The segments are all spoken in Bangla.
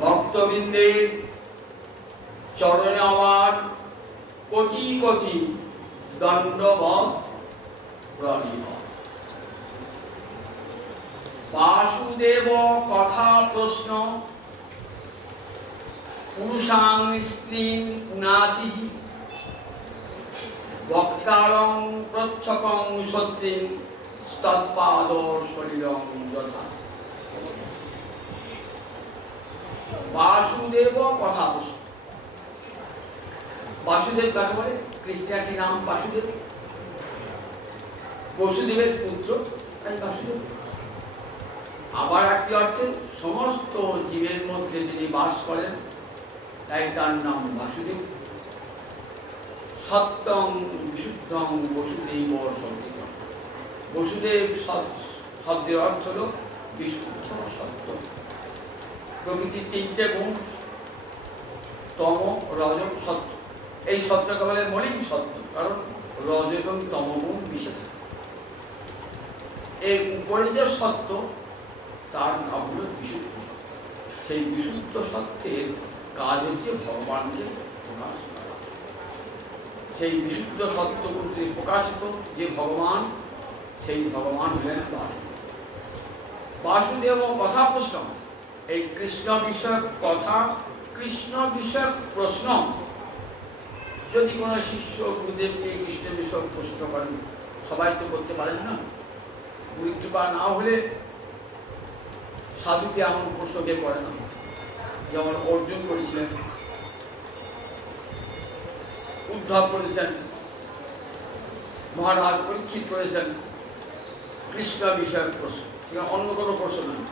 ভক্তবৃন্দের চরণে আমার কোটি কোটি দণ্ডবৎ প্রণিপাত। বাসুদেব কথা প্রশ্ন পুরুষাং স্ত্রীং পুনাতি বক্তারং প্রচ্ছকং সত্যিং তৎপাদ শরীরং যথা। বাসুদেব কথা প্রশ্ন। বাসুদেব কাকে বলে? কৃষ্ণের কি নাম বাসুদেব, বসুদেবের পুত্র, তাই বাসুদেব। আবার একটি অর্থে সমস্ত জীবের মধ্যে যিনি বাস করেন তাই তার নাম বাসুদেব। সত্যং বিশুদ্ধং বসুদেব সত্যম। বসুদেব শব্দের অর্থ হল বিশুদ্ধ সত্য। প্রকৃতির তিনটে গুণ, তম রজ সত্য। এই সত্যকে বলে মৌলিক সত্য, কারণ রজ এবং তমগুণ মিশে থাকে। এই উপরে যে সত্য তার নাম হল বিশুদ্ধ। সেই বিশুদ্ধ সত্যের কাজ হচ্ছে ভগবানকে প্রকাশ করা। সেই বিশুদ্ধ সত্য করতে প্রকাশিত যে ভগবান, সেই ভগবান হলেন বাসুদেব। কথা প্রশ্ন, এই কৃষ্ণ বিষয়ক কথা, কৃষ্ণ বিষয়ক প্রশ্ন। যদি কোনো শিষ্য গুরুদেবকে কৃষ্ণ বিষয়ক প্রশ্ন করেন, সবাই তো করতে পারেন না। গুরু কৃপা না হলে সাধুকে এমন প্রশ্ন কে করে না। যেমন অর্জুন করেছিলেন, উদ্ধব করেছেন, মহারাজ পরীক্ষিত করেছেন কৃষ্ণ বিষয়ক প্রশ্ন, অন্য কোনো প্রশ্ন নয়।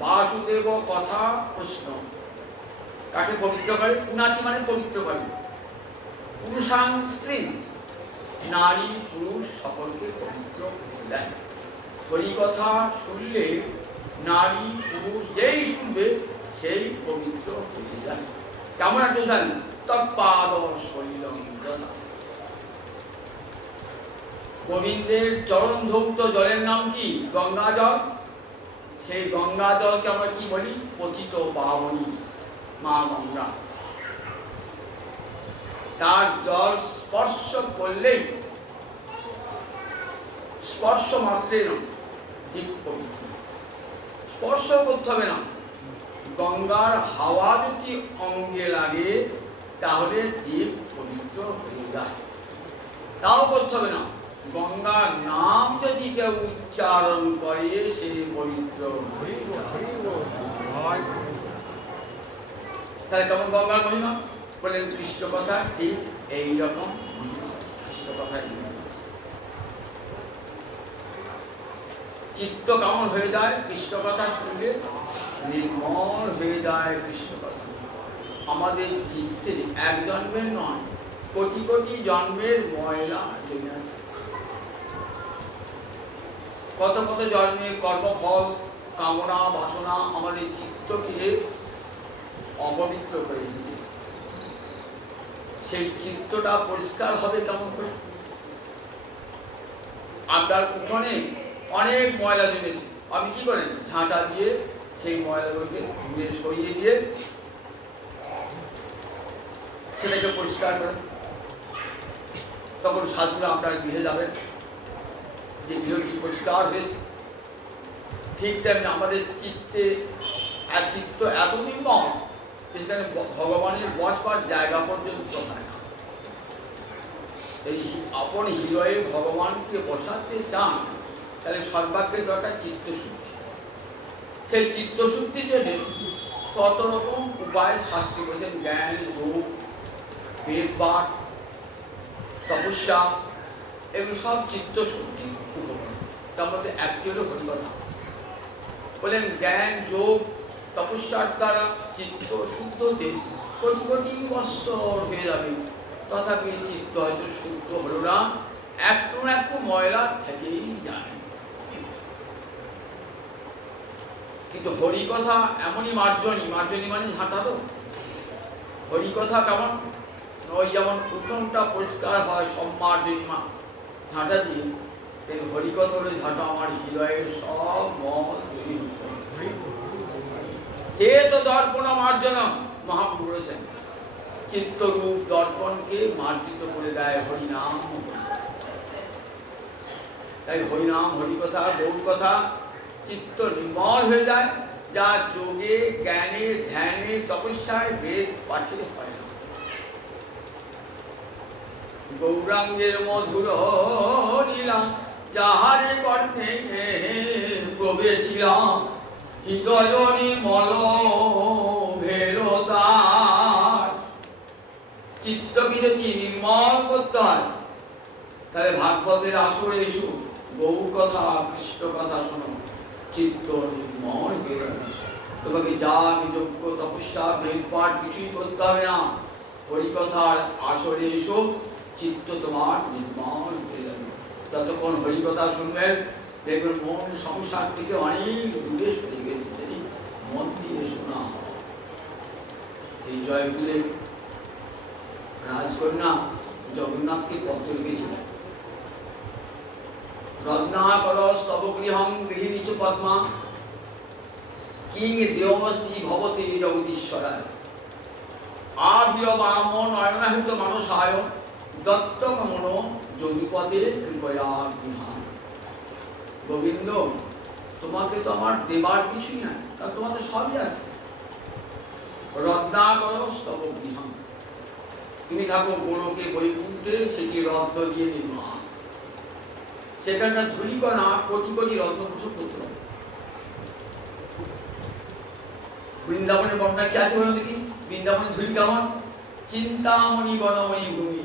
বাসুদেব কথা প্রশ্ন কাকে পবিত্র করে? পুনাতি মানে পবিত্র করে। পুরুষাং স্ত্রী, নারী পুরুষ সকলকে পবিত্র করে দেয়। হরি কথা শুনলে নারী পুরুষ যেই শুনবে সেই পবিত্র হয়ে যায়। কেমন একটা জানি তৎপাদ শরীরং যথা। গোবিন্দের চরণ ধৌত জলের নাম কি? গঙ্গা জল। সেই গঙ্গা জলকে আমরা কি বলি? পতিত পাবনী মা গঙ্গা। তার জল স্পর্শ করলেই, স্পর্শ মাত্রেই না জীব পবিত্র। স্পর্শ করতে হবে না। গঙ্গার হাওয়া যদি অঙ্গে লাগে তাহলে জীব পবিত্র হয়ে যায়। তাও করতে হবে না। গঙ্গার নাম যদি কেউ উচ্চারণ করে সে পবিত্র হয়ে যায়। তাহলে কেমন গঙ্গার মহিমা? বলেন কৃষ্ণ কথা ঠিক এইরকম কৃষ্ণ কথা। চিত্ত কেমন হয়ে যায় কৃষ্ণ কথা শুনলে? নির্মল হয়ে যায় কৃষ্ণ কথা। আমাদের চিত্তে এক জন্মের নয়, কোটি কোটি জন্মের ময়লা জমে আছে। কত কত জন্মের কর্মফল, কামনা বাসনা আমাদের চিত্তকে অপবিত্র করে দিয়েছে। সেই চিত্তটা পরিষ্কার হবে কেমন করে? আপনার উঠোনে অনেক ময়লা জমেছে, আপনি কি করেন? ঝাঁটা দিয়ে সেই ময়লাগুলোকে ধুয়ে সরিয়ে দিয়ে সেটাকে পরিষ্কার করেন। তখন সাধুরা আপনার গৃহে যাবেন, যে গৃহটি পরিষ্কার হয়েছে। ঠিক তেমনি আমাদের চিত্তে চিত্ত এত নির্মল সেখানে ভগবানের বসবার জায়গা পর্যন্ত হয় না। এই আপন হৃদয়ে ভগবানকে বসাতে চান, তাহলে সর্বাগ্রে দরকার চিত্তশুদ্ধি। সেই চিত্তশুদ্ধির জন্য কত রকম উপায় শাস্ত্রে বলেছেন। জ্ঞান, যোগ, বেদপাঠ, তপস্যা, এগুলো সব চিত্তশুদ্ধি উপকরণ। তার মধ্যে একটি হল হরিকথা। বলেন জ্ঞান, যোগ, তপস্যার দ্বারা চিত্ত শুদ্ধ হতে কোটি কোটি বৎসর হয়ে যাবে, তথাপি চিত্ত হয়তো শুদ্ধ হলো না, একটু না একটু ময়লা থেকেই যায়। কিন্তু হরিকথা এমনই মার্জনী, মার্জনী মানে ঝাঁটালো। হরিকথা কেমন, ওই যেমন উঠোনটা পরিষ্কার হয় সব মার্জনী ঝাঁটা দিয়ে, কিন্তু হরিকথা হলে ঝাঁটা আমার হৃদয়ের সব মল দূরীভূত। যে তো দর্পণ মার্জনম, মহাপ্রভু বলেছেন চিত্তরূপ দর্পণকে মার্জিত করে দেয় হরিনাম। তাই হরিনাম, হরিকথা, গৌর কথা চিত্ত নির্মল হয়ে যায়, যা যোগে, জ্ঞানে, ধ্যানে, তপস্যায় বেদ পাঠে হয় না। গৌরাঙ্গের মধুর লীলা যাহারে কর্ণে প্রবেশিলাম, হৃদয় নির্মল ভেরতার। চিত্তকে যদি নির্মল করতে হয়, তাহলে ভাগবতের আসরে এসো, গৌর কথা, কৃষ্ণ কথা শোনো, চিত্ত নির্মল হয়ে যাবে। তোমাকে যা যোগ্য তপস্যা, বেদ পাঠ কিছুই করতে হবে না। হরিকথার আসরে এসো, চিত্ত তোমার নির্মল হয়ে যাবে। যতক্ষণ হরিকথা শুনবেন, দেখবেন মন সংসার থেকে অনেক দূরে সরে গেছে। মন দিয়ে শোনা। এই জয়পুরে রাজকন্যা জগন্নাথকে পত্র লিখেছিলেন, রত্নাকর স্তব গৃহং গৃহিণীচ পদ্মা, কিং দেবশ্রী ভবতে জগদীশ্বরায়, আবির্বাম নয়নাহিত মানসায়, দত্তকমন যদুপদে কৃপয়া গৃহান। গোবিন্দ, তোমাকে তো আমার দেবার কিছুই নাই, তা তোমাদের সবই আছে। রত্নাকর স্তব গৃহং, তুমি থাকো গোলকে বৈকুণ্ঠে, সেটি রত্ন দিয়ে নির্মাণ। সেখানকার ধূলিকণা কোটি কোটি রত্নকুসুম পুত্র। বৃন্দাবনের বর্ণনা কি আছে বলুন দেখি? বৃন্দাবনের ধূলি কেমন? চিন্তামণি বনময়ী ভূমি।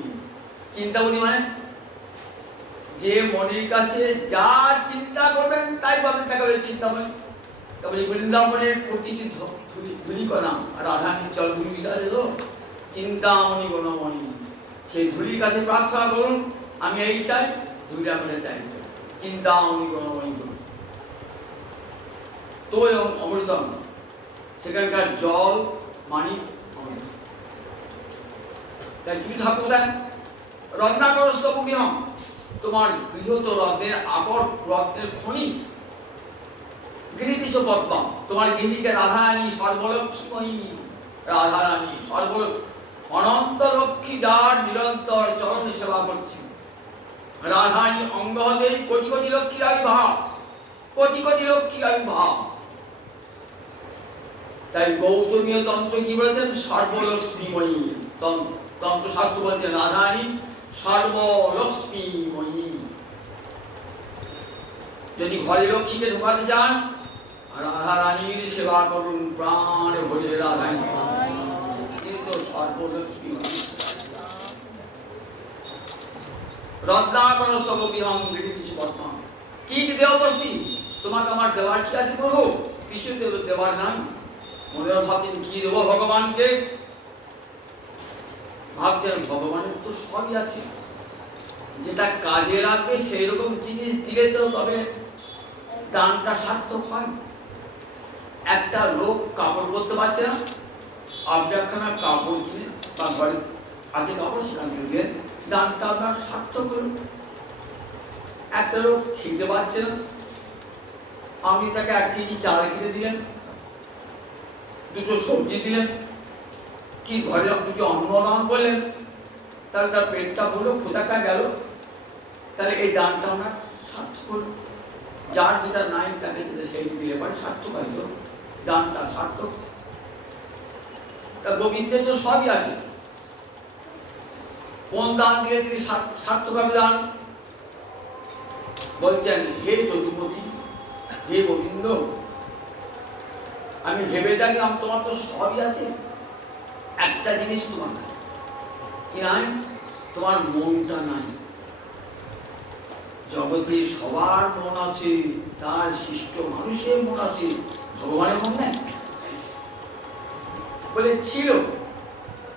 চিন্তামণি মানে যে মনের কাছে যা চিন্তা করবেন তাই পাবেন, তাকে বলে চিন্তামণি। তারপরে বৃন্দাবনের প্রতিটি ধূলিকণা, রাধানীর জল ধূলি বিষয় আছে তো, চিন্তামণি বনময়ী। সেই ধূলির কাছে প্রার্থনা করুন, আমি এই চাই, ধূলি আমাদের চাই। চিন্তামণি বনময়ী করুন তো অমৃতম, সেখানকার জল মানিক অমৃত। তাই তুমি থাকো কোথায়? রত্নাকর স্তব গৃহম, তোমার গৃহ তো রত্নের আকর, রত্নের খনি। গৃহীছ পদ্মা, তোমার গৃহীকে রাধারানী সর্বলক্ষ্মী, রাধারানী সর্বলক্ষ অনন্ত লক্ষ্মী, যার নিরন্তর চরণ সেবা করছি। রাধারানী অঙ্গ হতে কোটি কোটি লক্ষ্মীর আবির্ভাব, কোটি কোটি লক্ষ্মীর আবির্ভাব। তাই গৌতমীয় তন্ত্র কি বলেছেন? সর্বলক্ষ্মীময়ী। তন্ত্রশাস্ত্র বলছেন রাধারানী সর্বলক্ষ্মীময়ী। যদি ঘরে লক্ষ্মীকে ঢোকাতে যান, রাধারানীর সেবা করুন প্রাণ ভরে। রাধারানী তিনি তো সর্বলক্ষ্মীময়ী। রত্নাকর স্তব গৃহং গৃহীছ পদ্মা, কি দেববস্তি, তোমাকে আমার দেওয়ার কি আছে প্রভু? কিছু দেওয়ার নাই। মনে ভাবছেন কি দেবো ভগবানকে? ভাবছেন ভগবানের তো সবই আছে, যেটা কাজে লাগবে সেই রকম জিনিস দিলে তো তবে দানটা সার্থক হয়। একটা লোক কাপড় করতে পারছে না, আপনি একখানা কাপড় কিনে বা ঘরে হাতে কাপড় সেখান থেকে দানটা আপনার সার্থক হল। একটা লোক খেতে পারছে না, আপনি তাকে 1 কেজি চাল কিনে দিলেন, 2টো সবজি দিলেন, কি ঘরে দুটো অন্ন দান করলেন, তাহলে তার পেটটা হলো, ক্ষুধাটা গেল, তাহলে এই দানটা আমরা সার্থক হল। যার যেটা নাই তাকে যেটা সেই দিলে পরে সার্থক হইল, দানটা সার্থক। তা গোবিন্দের তো সবই আছে, কোন দান দিলে তিনি সার্থক হবে দান? বলছেন হে যদুপতি, হে গোবিন্দ, আমি ভেবে দেখলাম তোমার তো সবই আছে, একটা জিনিস তোমার নাই। কি নাই? তোমার মনটা নাই। জগতে সবার মন আছে, তার সৃষ্ট মানুষের মন আছে, ভগবানের মন নেই বলে ছিল,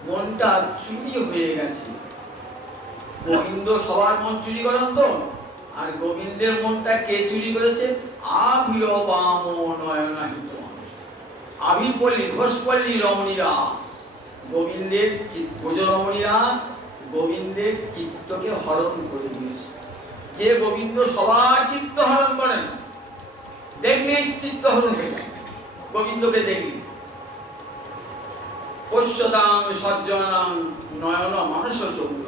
মনটা চুরি হয়ে গেছে। গোবিন্দ সবার মন চুরি করেন তো, আর গোবিন্দের মনটা কে চুরি করেছে? আবির বাম নয়নাহিত আবির পল্লী ঘোষপল্লী রমণীরা, গোবিন্দের রমণীরা গোবিন্দের চিত্তকে হরণ করে দিয়েছে। যে গোবিন্দ সবার চিত্ত হরণ করেন, দেখলে চিত্ত হরণ হয়ে যায়। গোবিন্দকে দেখলি পশ্যতাং সজ্জনাং নয়ন মানস চৌল,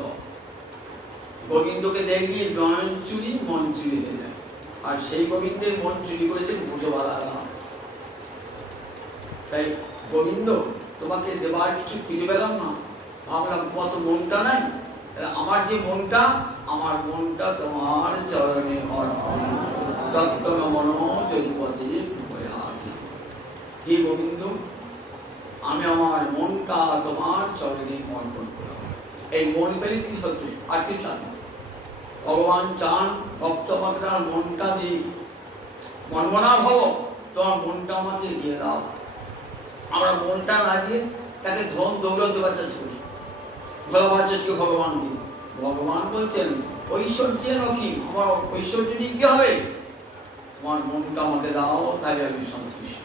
গোবিন্দকে দেখলি নয়ন চুরি মন চুরি হয়ে যায়। আর সেই গোবিন্দের মন চুরি করেছেন পুজোবালারা। তাই গোবিন্দ তোমাকে দেবার কিছু খুঁজে পেলাম না, ভাবলাম কত মনটা নাই, আমার যে মনটা, আমার মনটা তোমার চরণে অর্পণ দত্তন মনো যদুপতি। হে গোবিন্দ, আমি আমার মনটা তোমার চরণে অর্পণ করলাম। এই মন পেলে কি সত্যি আর কি চান? ভগবান চান ভক্ত ভক্তার মনটা দিই, মনমনা ভব, তোমার মনটা আমাকে দিয়ে দাও। আমরা মনটা না দিয়ে তাকে ধন দৌলত দেওয়ার চেষ্টা করি, ভোলাবার চেষ্টা করি ভগবানকে। ভগবান বলছেন ঐশ্বর্য কি, আমার ঐশ্বর্য নিয়ে কি হবে? তোমার মনটা আমাকে দাও, তাই আমি সন্তুষ্ট।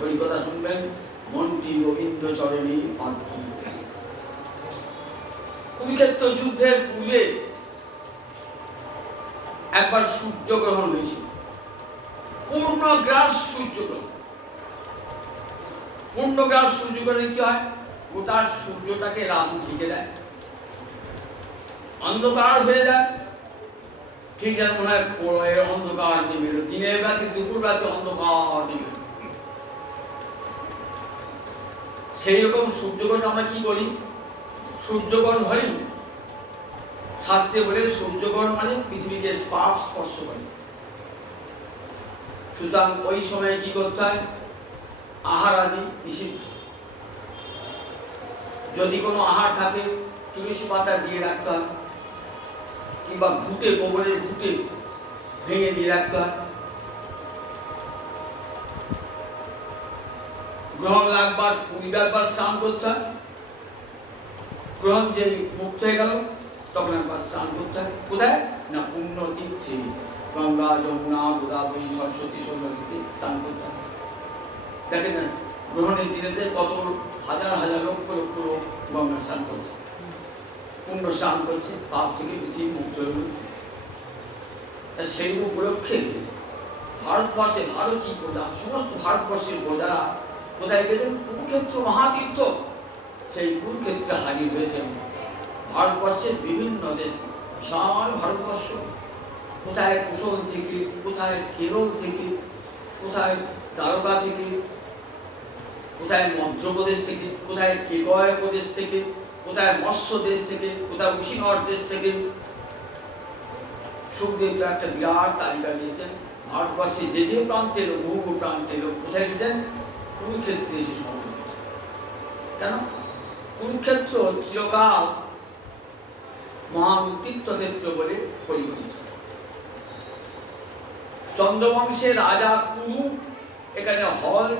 হরিকথা শুনবেন, মনটি গোবিন্দ চরণে অর্পণ। কুরুক্ষেত্র যুদ্ধের পূর্বে একবার সূর্যগ্রহণ হয়েছিল, পূর্ণগ্রাস সূর্যগ্রহণ। পূর্ণগ্রাস সূর্যগ্রহণে কি হয়? গোটা সূর্যটাকে রাত ঢেকে দেয়, অন্ধকার হয়ে যায়। ঠিক যেন মনে হয় অন্ধকার নেমে এলো, দিনের বেলা দুপুর বেলাতে অন্ধকার নেমে এলো। সেই রকম সূর্যগ্রহণ আমরা কি করি? সূর্যগ্রহণ হয় শাস্ত্রে বলে সূর্যগ্রহণ মানে পৃথিবীকে স্পর্শ করে। সুতরাং ওই সময় কি করতে হয়? আহার আদি নিষিদ্ধ। যদি কোনো আহার থাকে তুলসী পাতা দিয়ে রাখতে হয়, কিংবা ঘুটে, গোবরের ঘুটে ভেঙে দিয়ে রাখতে হয়। গ্রহণ লাগবার 20 বার স্নান করতে হয়। গ্রহণ যে মুক্ত হয়ে গেল তখন একবার স্নান করতে হয়। কোথায়? না পুণ্য তীর্থে, গঙ্গা, যমুনা, গোদাবরী, সরস্বতী, সরস্বতীতে স্নান করতে হয়। দেখেন না গ্রহণের দিনেতে কত হাজার হাজার লক্ষ লক্ষ গঙ্গা স্নান করছে, পুণ্য স্নান করছে, পাপ থেকে পৃথিবী মুক্ত হয়ে গেল। সেই উপলক্ষে ভারতবর্ষে ভারতীয় প্রজা, সমস্ত ভারতবর্ষের প্রজারা কোথায় গেছেন? কুরুক্ষেত্র মহাতীর্থ। সেই কুরুক্ষেত্রে হাজির হয়েছেন ভারতবর্ষের বিভিন্ন দেশ, বিশাল ভারতবর্ষ। কোথায় কুশল থেকে, কোথায় কেরল থেকে, কোথায় দ্বারকা থেকে, কোথায় মধ্যপ্রদেশ থেকে, কোথায় কেকয় প্রদেশ থেকে, কোথায় মৎস্য দেশ থেকে, কোথায় কুশিনগর দেশ থেকে। সুখদেব একটা বিরাট তালিকা দিয়েছেন। ভারতবর্ষে যে যে প্রান্তে লোক, বহু প্রান্তে লোক কোথায় এসেছেন? কুরুক্ষেত্রে এসে সমবেত হয়েছে। কেন? কুরুক্ষেত্র চিরকাল মহাতীর্থক্ষেত্র বলে পরিগণিত। চন্দ্রবংশের রাজা কুরু এখানে হল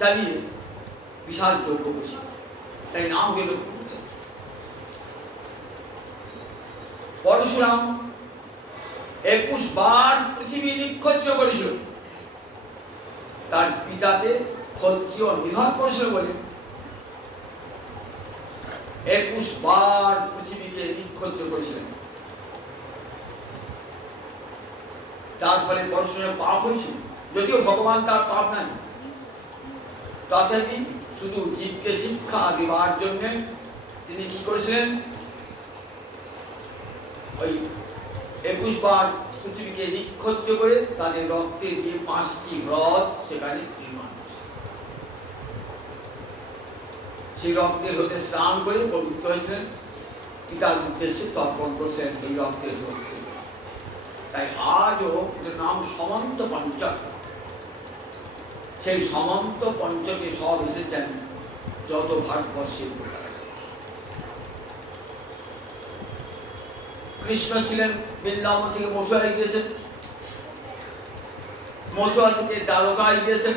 চালিয়ে বিশাল যজ্ঞ বসে, তাই নাম গেল কুরুক্ষেত্র। পরশুরাম 21 বার পৃথিবী নিক্ষত্রিয় করেছিল। তার পিতাকে ক্ষত্রিয় নিধন করেছিল বলে 21 বার পৃথিবীকে নিক্ষত্রিয় করেছিলেন। তার ফলে পরশুরামের পাপ হয়েছিল, যদিও ভগবান তার পাপ নাই। তথাপি শুধু জীবকে শিক্ষা দেওয়ার জন্য তিনি কি করেছিলেন? ওই 21 বার পৃথিবীকে নিক্ষত্রিয় করে তাদের রক্তে দিয়ে 5টি হ্রদ সেখানে নির্মাণ করেছে। সেই রক্তের হতে স্নান করে পবিত্র হয়েছিলেন, পিতার উদ্দেশ্যে তর্পণ করছেন এই রক্তের হতে। তাই আজও নাম সমন্ত পঞ্চক। সেই সমন্ত পঞ্চকে সব এসেছেন যত ভারতবর্ষের। কৃষ্ণ ছিলেন বৃন্দাবন থেকে মথুরায় গিয়েছেন, মথুরা থেকে দ্বারকায় গিয়েছেন।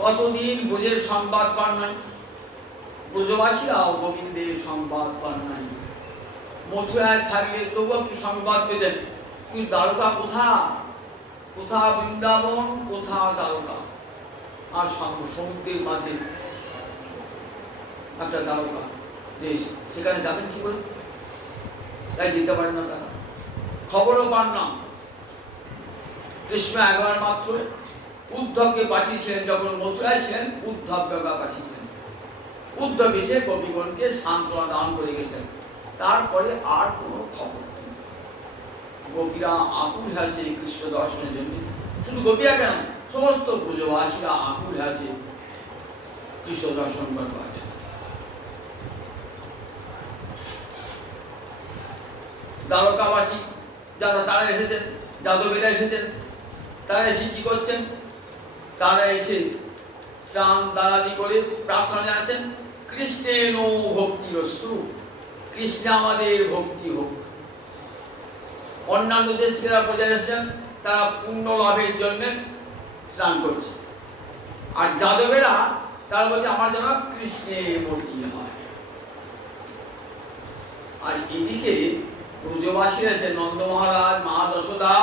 কতদিন ব্রজের সংবাদ পান নাই, ব্রজবাসীরাও গোবিন্দের সংবাদ পান নাই। মথুরায় থাকলে তবু একটু সংবাদ পেতেন, কিন্তু দ্বারকা কোথা, কোথা বৃন্দাবন, কোথা দ্বারকা, আর সমুদ্রের মাঝে একটা দ্বারকা দেশ, সেখানে যাবেন কি করে? তাই যেতে পারেন না তারা, খবরও পান না। কৃষ্ণ একবার মাত্র উদ্ধবকে পাঠিয়েছিলেন, যখন মথুরায় ছিলেন উদ্ধবকে পাঠিয়েছিলেন, উদ্ধব এসে কবিগণকে সান্ত্বনা দান করে গেছেন, তারপরে আর কোনো খবর নেই। গোপীরা আকুল হয়েছে কৃষ্ণ দর্শনের জন্য, শুধু গোপীরা কেন, সমস্ত ব্রজবাসীরা আকুল হয়েছে কৃষ্ণ দর্শন করবার। দ্বারকাবাসী যারা, তারা এসেছেন, যাদবেরা এসেছেন, তারা এসে কি করছেন? তারা এসে স্নান দানাদি করে প্রার্থনা জানাচ্ছেন, কৃষ্ণেন ভক্তিরস্তু, কৃষ্ণে আমাদের ভক্তি হোক। অন্যান্য দেশ থেকে যারা প্রজা এসেছেন, তারা পুণ্য লাভের জন্য স্নান করছে, আর যাদবেরা তারা বলছে আমার যেন কৃষ্ণে ভক্তি হয়। আর এদিকে ব্রজবাসী আছে, নন্দ মহারাজ, মা যশোদা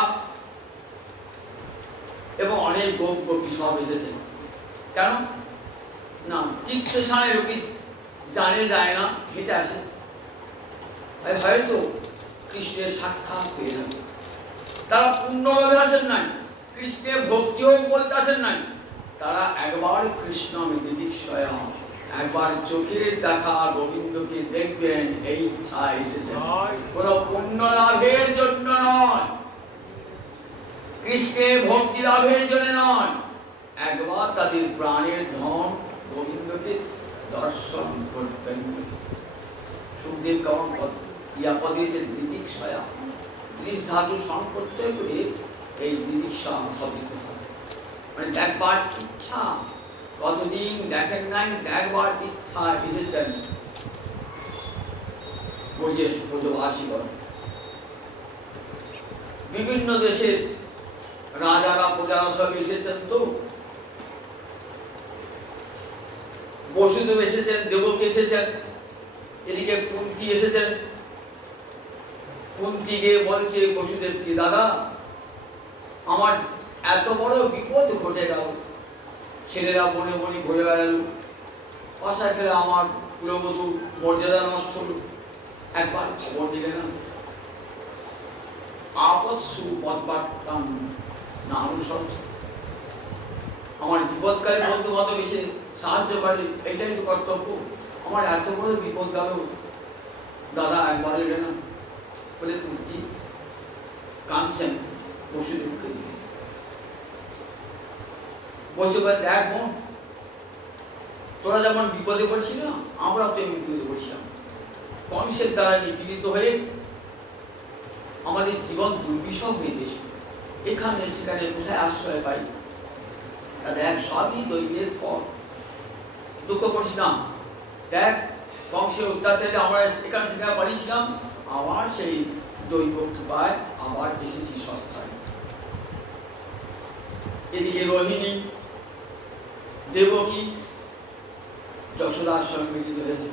এবং অনেক গোপ গোপী সব এসেছে। কেন না, তীর্থস্থানে লোকে জানে যায় না, হেঁটে আসে, হয়তো কৃষ্ণের সাক্ষাৎ হয়ে যাবে। তারা পুণ্যভাবে আসেন নাই, কৃষ্ণের ভক্তিও বলতে আসেন নাই, তারা একবার কৃষ্ণ দিদিক্ষয়া, একবার চোখের দেখা গোবিন্দকে দেখবেন এই ইচ্ছা এসেছে, কোন পুণ্য লাভের জন্য নয়, কৃষ্ণের ভক্তি লাভের জন্য নয়, একবার তাদের প্রাণের ধন গোবিন্দকে দর্শন করবেন। সুখদেব কেমন পদ দিয়েছে, দিদিক্ষয়া, ত্রিশ ধাতু সংকট করে এই দিদিক্ষা শব্দ, মানে দেখবার ইচ্ছা, কতদিন দেখেন নাই, দেখবার ইচ্ছা এসেছেন ব্রজবাসীগণ। বিভিন্ন দেশের রাজারা প্রজারা সব এসেছেন, তো বসুদেব এসেছেন, দেবকী এসেছেন, এদিকে কুন্তী এসেছেন। কুন্তী গিয়ে বলছে বসুদেবকে, দাদা আমার এত বড় বিপদ ঘটে গেল, ছেলেরা বনে বনে ঘুরে বেড়ালো, বাসায় খেলে আমার কুলবধূ মর্যাদা নষ্ট হল, একবার খবর দিলে না? আপৎসু পদবার্তাম না অনুসরণ, আমার বিপদকালে বন্ধু বান্ধব এসে সাহায্য করে, এটাই তো কর্তব্য। আমার এত বড় বিপদ গেল, দাদা একবার এলে না? বলে কুন্তী কাঁদছেন বসুদেবকে দিয়ে, বসে বলে, দেখ বোন, তোরা যেমন বিপদে পড়ছিল, আমরাও তো বিপদে পড়ছিলাম, কংসের দ্বারা নিপীড়িত হয়ে আমাদের জীবন দুর্বিষহ হয়ে গেছে, এখানে সেখানে কোথায় আশ্রয় পাই? দেখ সবই দৈবের ফল, দুঃখ করিস না, দেখ কংসের অত্যাচারে আমরা এখানে সেখানে পারিছিলাম, আবার সেই দৈব কৃপায় আবার এসেছি সস্তায়। এদিকে রোহিণী দেবকী যশোদার সঙ্গে মিলিত হয়েছে,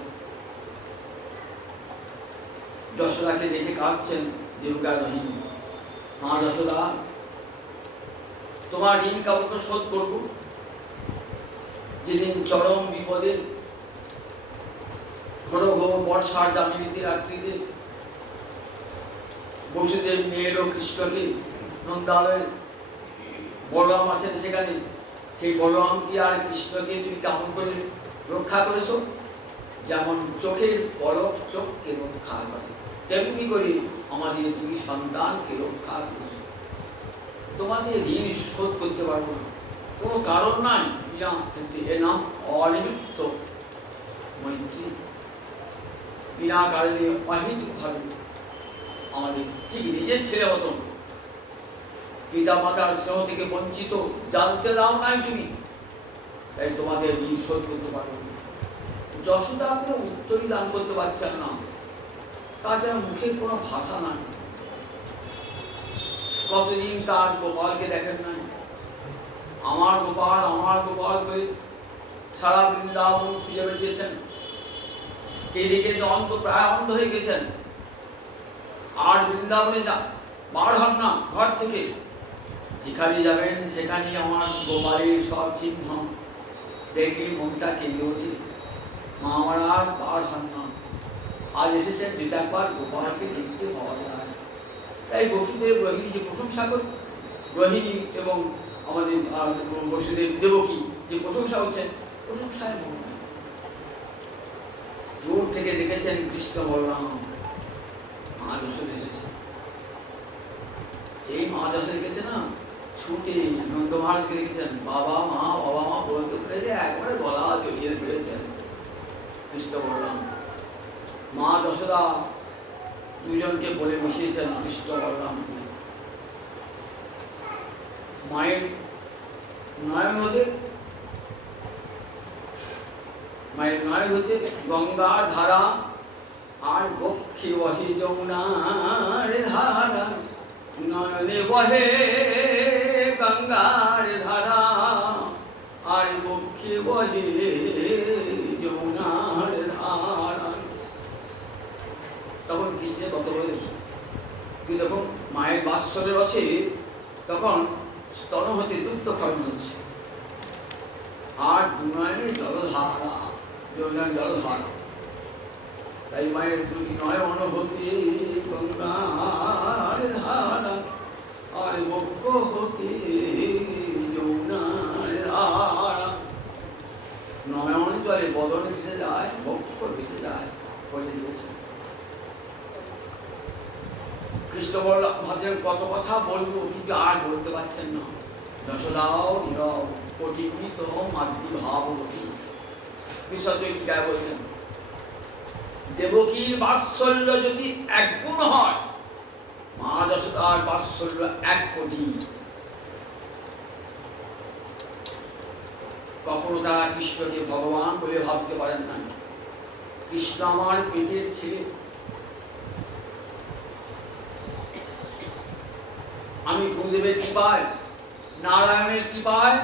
যশোদাকে দেখে কাঁদছেন দেবকা রোহিণী, মা যশোদা তোমার ঋণ কেমন শোধ করব? যেদিন চরম বিপদে ঘন ঘন বর্ষার দামিনীতি রাত্রিতে বসুদেব নিয়ে এলো কৃষ্ণকে নন্দালয়ে, বলরাম আছেন সেখানে, সেই বলরামকে আর কৃষ্ণকে তুমি কেমন করে রক্ষা করেছ? যেমন চোখের পলক চোখকে রক্ষা করে, তেমনি করে আমাদের দুই সন্তানকে রক্ষা করেছ। তোমাদের ঋণ শোধ করতে পারবো না, কোনো কারণ নাই, এর নাম অনিমিত্ত মৈত্রী, বিনা কারণে অহেতুক ভাবে আমাদের ঠিক নিজের ছেলে মতন পিতা মাতার স্নেহ থেকে বঞ্চিত, জানতে দাও নাই তুমি, তাই তোমাদের ঋণ শোধ করতে পারবো না। যশোদা কোনো উত্তরই দান করতে পারছেন না, তার যেন মুখের কোনো ভাষা নাই। কতদিন তার গোপালকে দেখেন নাই, আমার গোপাল করে সারা বৃন্দাবন খুঁজে বেরিয়েছেন। এদিকে অন্ধ, প্রায় অন্ধ হয়ে গেছেন, আর বৃন্দাবনে বার হন না ঘর থেকে। যেখানে যাবেন সেখানে আমার গোপালের সব চিহ্ন দেখে মনটা কেঁদে ওঠে। মা আমার আর বার হন না। আজ এসেছেন একবার গোপালকে দেখতে পাওয়া যায়। তাই বসুদেব রোহিণী যে প্রশংসা করে, রোহিণী এবং আমাদের বসুদেব দেবকী যে প্রশংসা হচ্ছেন, প্রশংসায় মন নাই। দূর থেকে দেখেছেন কৃষ্ণ বলরাম মা যশোদা এসেছে। যেই মা যশোদা দেখেছে না, ছুটে নন্দ মহারাজকে দেখেছেন বাবা মা বলতে পেরেছে, একবারে গলা জড়িয়ে ফেলেছেন কৃষ্ণ বলরাম। মা যশোদা দুজনকে বলে বসিয়েছেন কৃষ্ণ বলরামকে। মায়ের নয়ন হতে গঙ্গার ধারা, আর বক্ষে বহে যমুনার ধারা। নয়নে বহে গঙ্গার ধারা, আর বক্ষে বহে যমুনার ধারা। তখন কৃষ্ণের কত বলে, তুই যখন মায়ের বাৎসরে বসে তখন স্তন হতে দুগ্ধ খরণ হচ্ছে, আর দুনয়নে জলধারা, জলধারা। তাই মায়ের দুটি নয়ন হতে গঙ্গার ধারা, আর বক্ষ হতে যমুনার ধারা। নয়ন জলে বদন ভেসে যায়, বক্ষ ভেসে যায়, বলে দিয়েছে। কৃষ্ণ বলরাম ভাবছেন কত কথা বলবো, কিন্তু আর বলতে পারছেন না। যশোদাও নীরব, কোটিকৃত মাতৃভাবতী। বিশ্বজয়ীকায় বলছেন, দেবকীর বাৎসল্য যদি এক গুণ হয়, মা যশোদার বাৎসল্য 1 কোটি। কখনো তারা কৃষ্ণকে ভগবান বলে ভাবতে পারেন না। কৃষ্ণ আমার পেটের ছেলে, আমি গুরুদেবের কৃপায়, নারায়ণের কৃপায়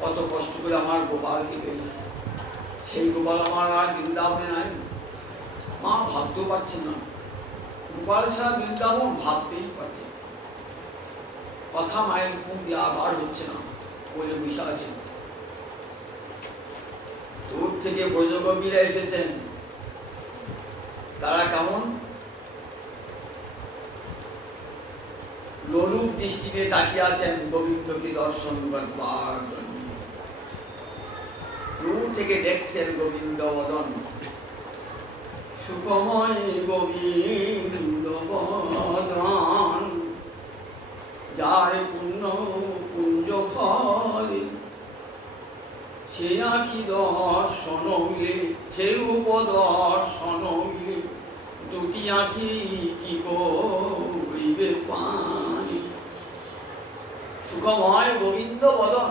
কত কষ্ট করে আমার গোপালকে পেয়েছি। সেই গোপাল আমার আর বৃন্দাবনে নাই। মা ভাবতেও পারছেন না, গোপাল ছাড়া বৃন্দাবন ভাবতেই পারছে। কথা মায়ের মুখ দিয়ে আবার হচ্ছে না, বলে মিশা আছে। দূর থেকে ব্রজগোপীরা এসেছেন। তারা কেমন লোলুপ দৃষ্টিতে তাকিয়ে আছেন গোবিন্দকে দর্শন করবার জন্য। দূর থেকে দেখছেন গোবিন্দ বদন, সুখময় গোবিন্দ বদন, যার পুণ্য পুঞ্জ ফলে সে আখি দর্শন মিলে, সে রূপ দর্শন মিলে, দুটি আখি কি করিবে পানি। সুখময় গোবিন্দ বদন।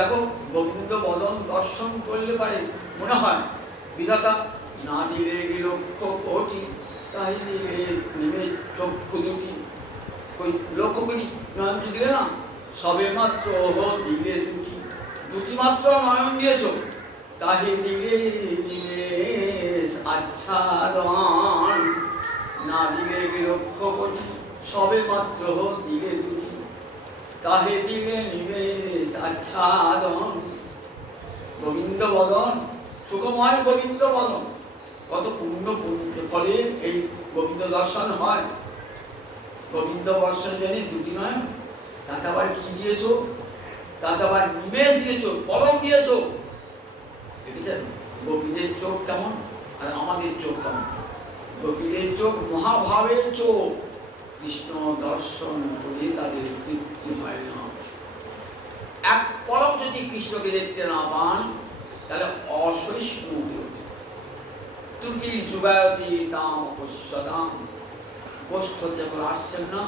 দেখো গোবিন্দ বদন দর্শন করলে পারে মনে হয় বিধাতা না দিলে লক্ষ কোটি, তাই দিলে নিবে চক্ষু দুটি। ওই লক্ষ কোটি নয়ন দিলে না, সবে মাত্র দিলে দুটি, দুটি মাত্র নয়ন দিয়েছ, তাহে দিলে নিমেষ আচ্ছাদন। না দিলে লক্ষ কোটি, সবে মাত্র দিলে দুটি, তাহে দিলে নিমেষ আচ্ছাদন। গোবিন্দ বদন, সুখময় গোবিন্দ বদন। কত পূর্ণ ফলে এই গোবিন্দ দর্শন হয়। গোবিন্দ দর্শনের জন্য দুটি নয়, তাতে আবার কি দিয়েছ, তাতে আবার নিমেষ দিয়েছ, পরম দিয়েছ। দেখেছেন গোপীদের চোখ কেমন আর আমাদের চোখ কেমন। গোপীদের চোখ মহাভাবের চোখ, কৃষ্ণ দর্শন করে তাদের তৃপ্তি হয় না। এক পলক যদি কৃষ্ণকে দেখতে না পান, তাহলে অসহিষ্ণু হয়ে ওঠে। ত্রুটির যুগায়তী দাম অপস্যদাম। গোষ্ঠ যখন আসছেন না,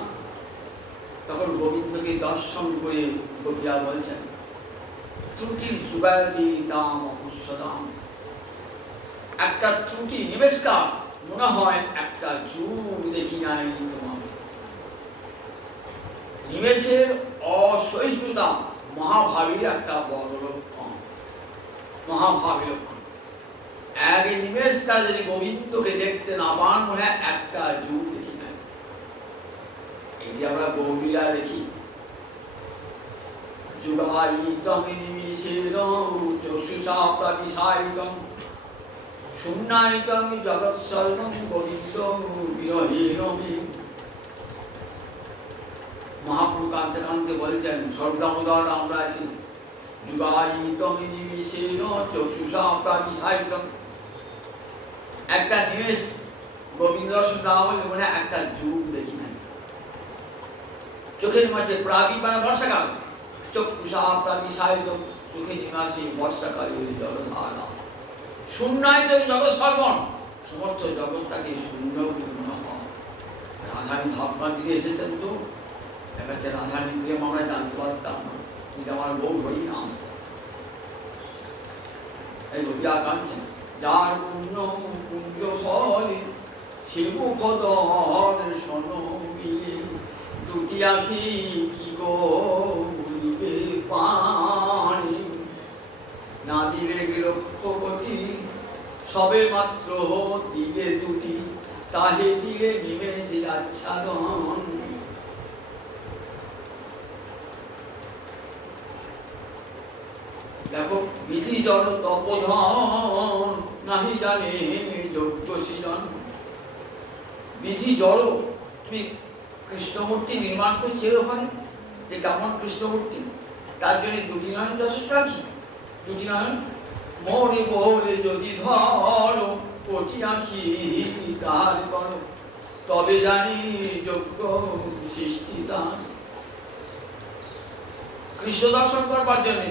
তখন গোবিন্দকে দর্শন করে গোপীরা বলছেন, ত্রুটির যুগায়তী দাম অপস্যদাম। একটা ত্রুটি নিবেশকার মনে হয় একটা যুগ দেখি নাই তোমাকে। নিমেষের অসহিষ্ণুতা মহাভাবীর একটা বড় লক্ষণ। মহাভাবী লক্ষণ। এক নিমেষটা যদি গোবিন্দকে দেখতে না পান, মনে হয় একটা যুগ দেখি না। এই যে আমরা গৌরীরা দেখি, যুগায়িতং নিমিষেন চক্ষুষা প্রবিশায়িতং শূন্যায়িতং জগৎসর্বং গোবিন্দং বিরহেণ মে। মহাপ্রভু কাঁদতে কাঁদতে বলছেন, স্বর্গদামোদর আমরা আছি। যুগায়িতং নিমিষেন চক্ষুষা প্রবিশায়িতং, একটা নিমেষ গোবিন্দ দর্শন না হলে মনে হয় একটা যুগ দেখি নাই। চোখের মাসে প্রাবি মানে বর্ষাকাল, চক্ষুষা প্রবিশায়িতং, চোখের নিমাসে বর্ষাকালে জলধারা। শূন্যায়িত জগৎ সর্বণ, সমস্ত জগৎটাকে শূন্য পূর্ণ হয়। রাধারী ভাবনা দিয়ে এসেছেন তো, দেখা যাচ্ছে রাধারী প্রেম আমরা জানতে পারতাম না, কিন্তু আমার বউ হই না আসতে। এই রবিয়া কাঁদছেন, যার পুণ্য পুণ্য ফলে সে মুখদর সনমিলে, দুটি আখি কি গো বলিবে পানি, না দিলে লক্ষ্যপতি সবে মাত্র দিলে দুটি, তাহে দিলে নিমেষে আচ্ছাদন। দেখো, বিধি জল তপোধন নাহি জানে যোগ্য সৃজন। বিধি জড়, তুমি কৃষ্ণমূর্তি নির্মাণ করছি ওখানে, যে কেমন কৃষ্ণমূর্তি, তার জন্য দুটি নয়ন যথেষ্ট আছে। দুটি নয়ন মোরে মোরে যদি ধরো, কোটি আঁখি তার করো, তবে জানি যোগ্য সৃষ্টিদান। কৃষ্ণ দর্শন করবার জন্য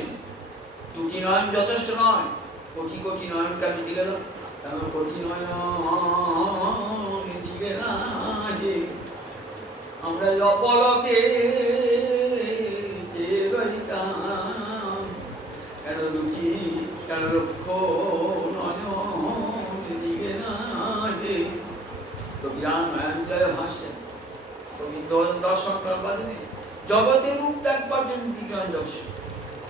দুটি নয়ন যথেষ্ট নয়, কোটি কোটি নয়ন কেন দিলে না? কেন কোটি নয়ন দিলে না যে আমরা অপলকে যে রইতাম, কেন দুটি কেন লক্ষ নয়ন দিলে না যে? কবিরাম নয়ন জয় ভাষ্যেন, গোবিন্দ দর্শন করবার জন্য জগতের রূপ দেখবার জন্য দুটি নয়ন যথেষ্ট,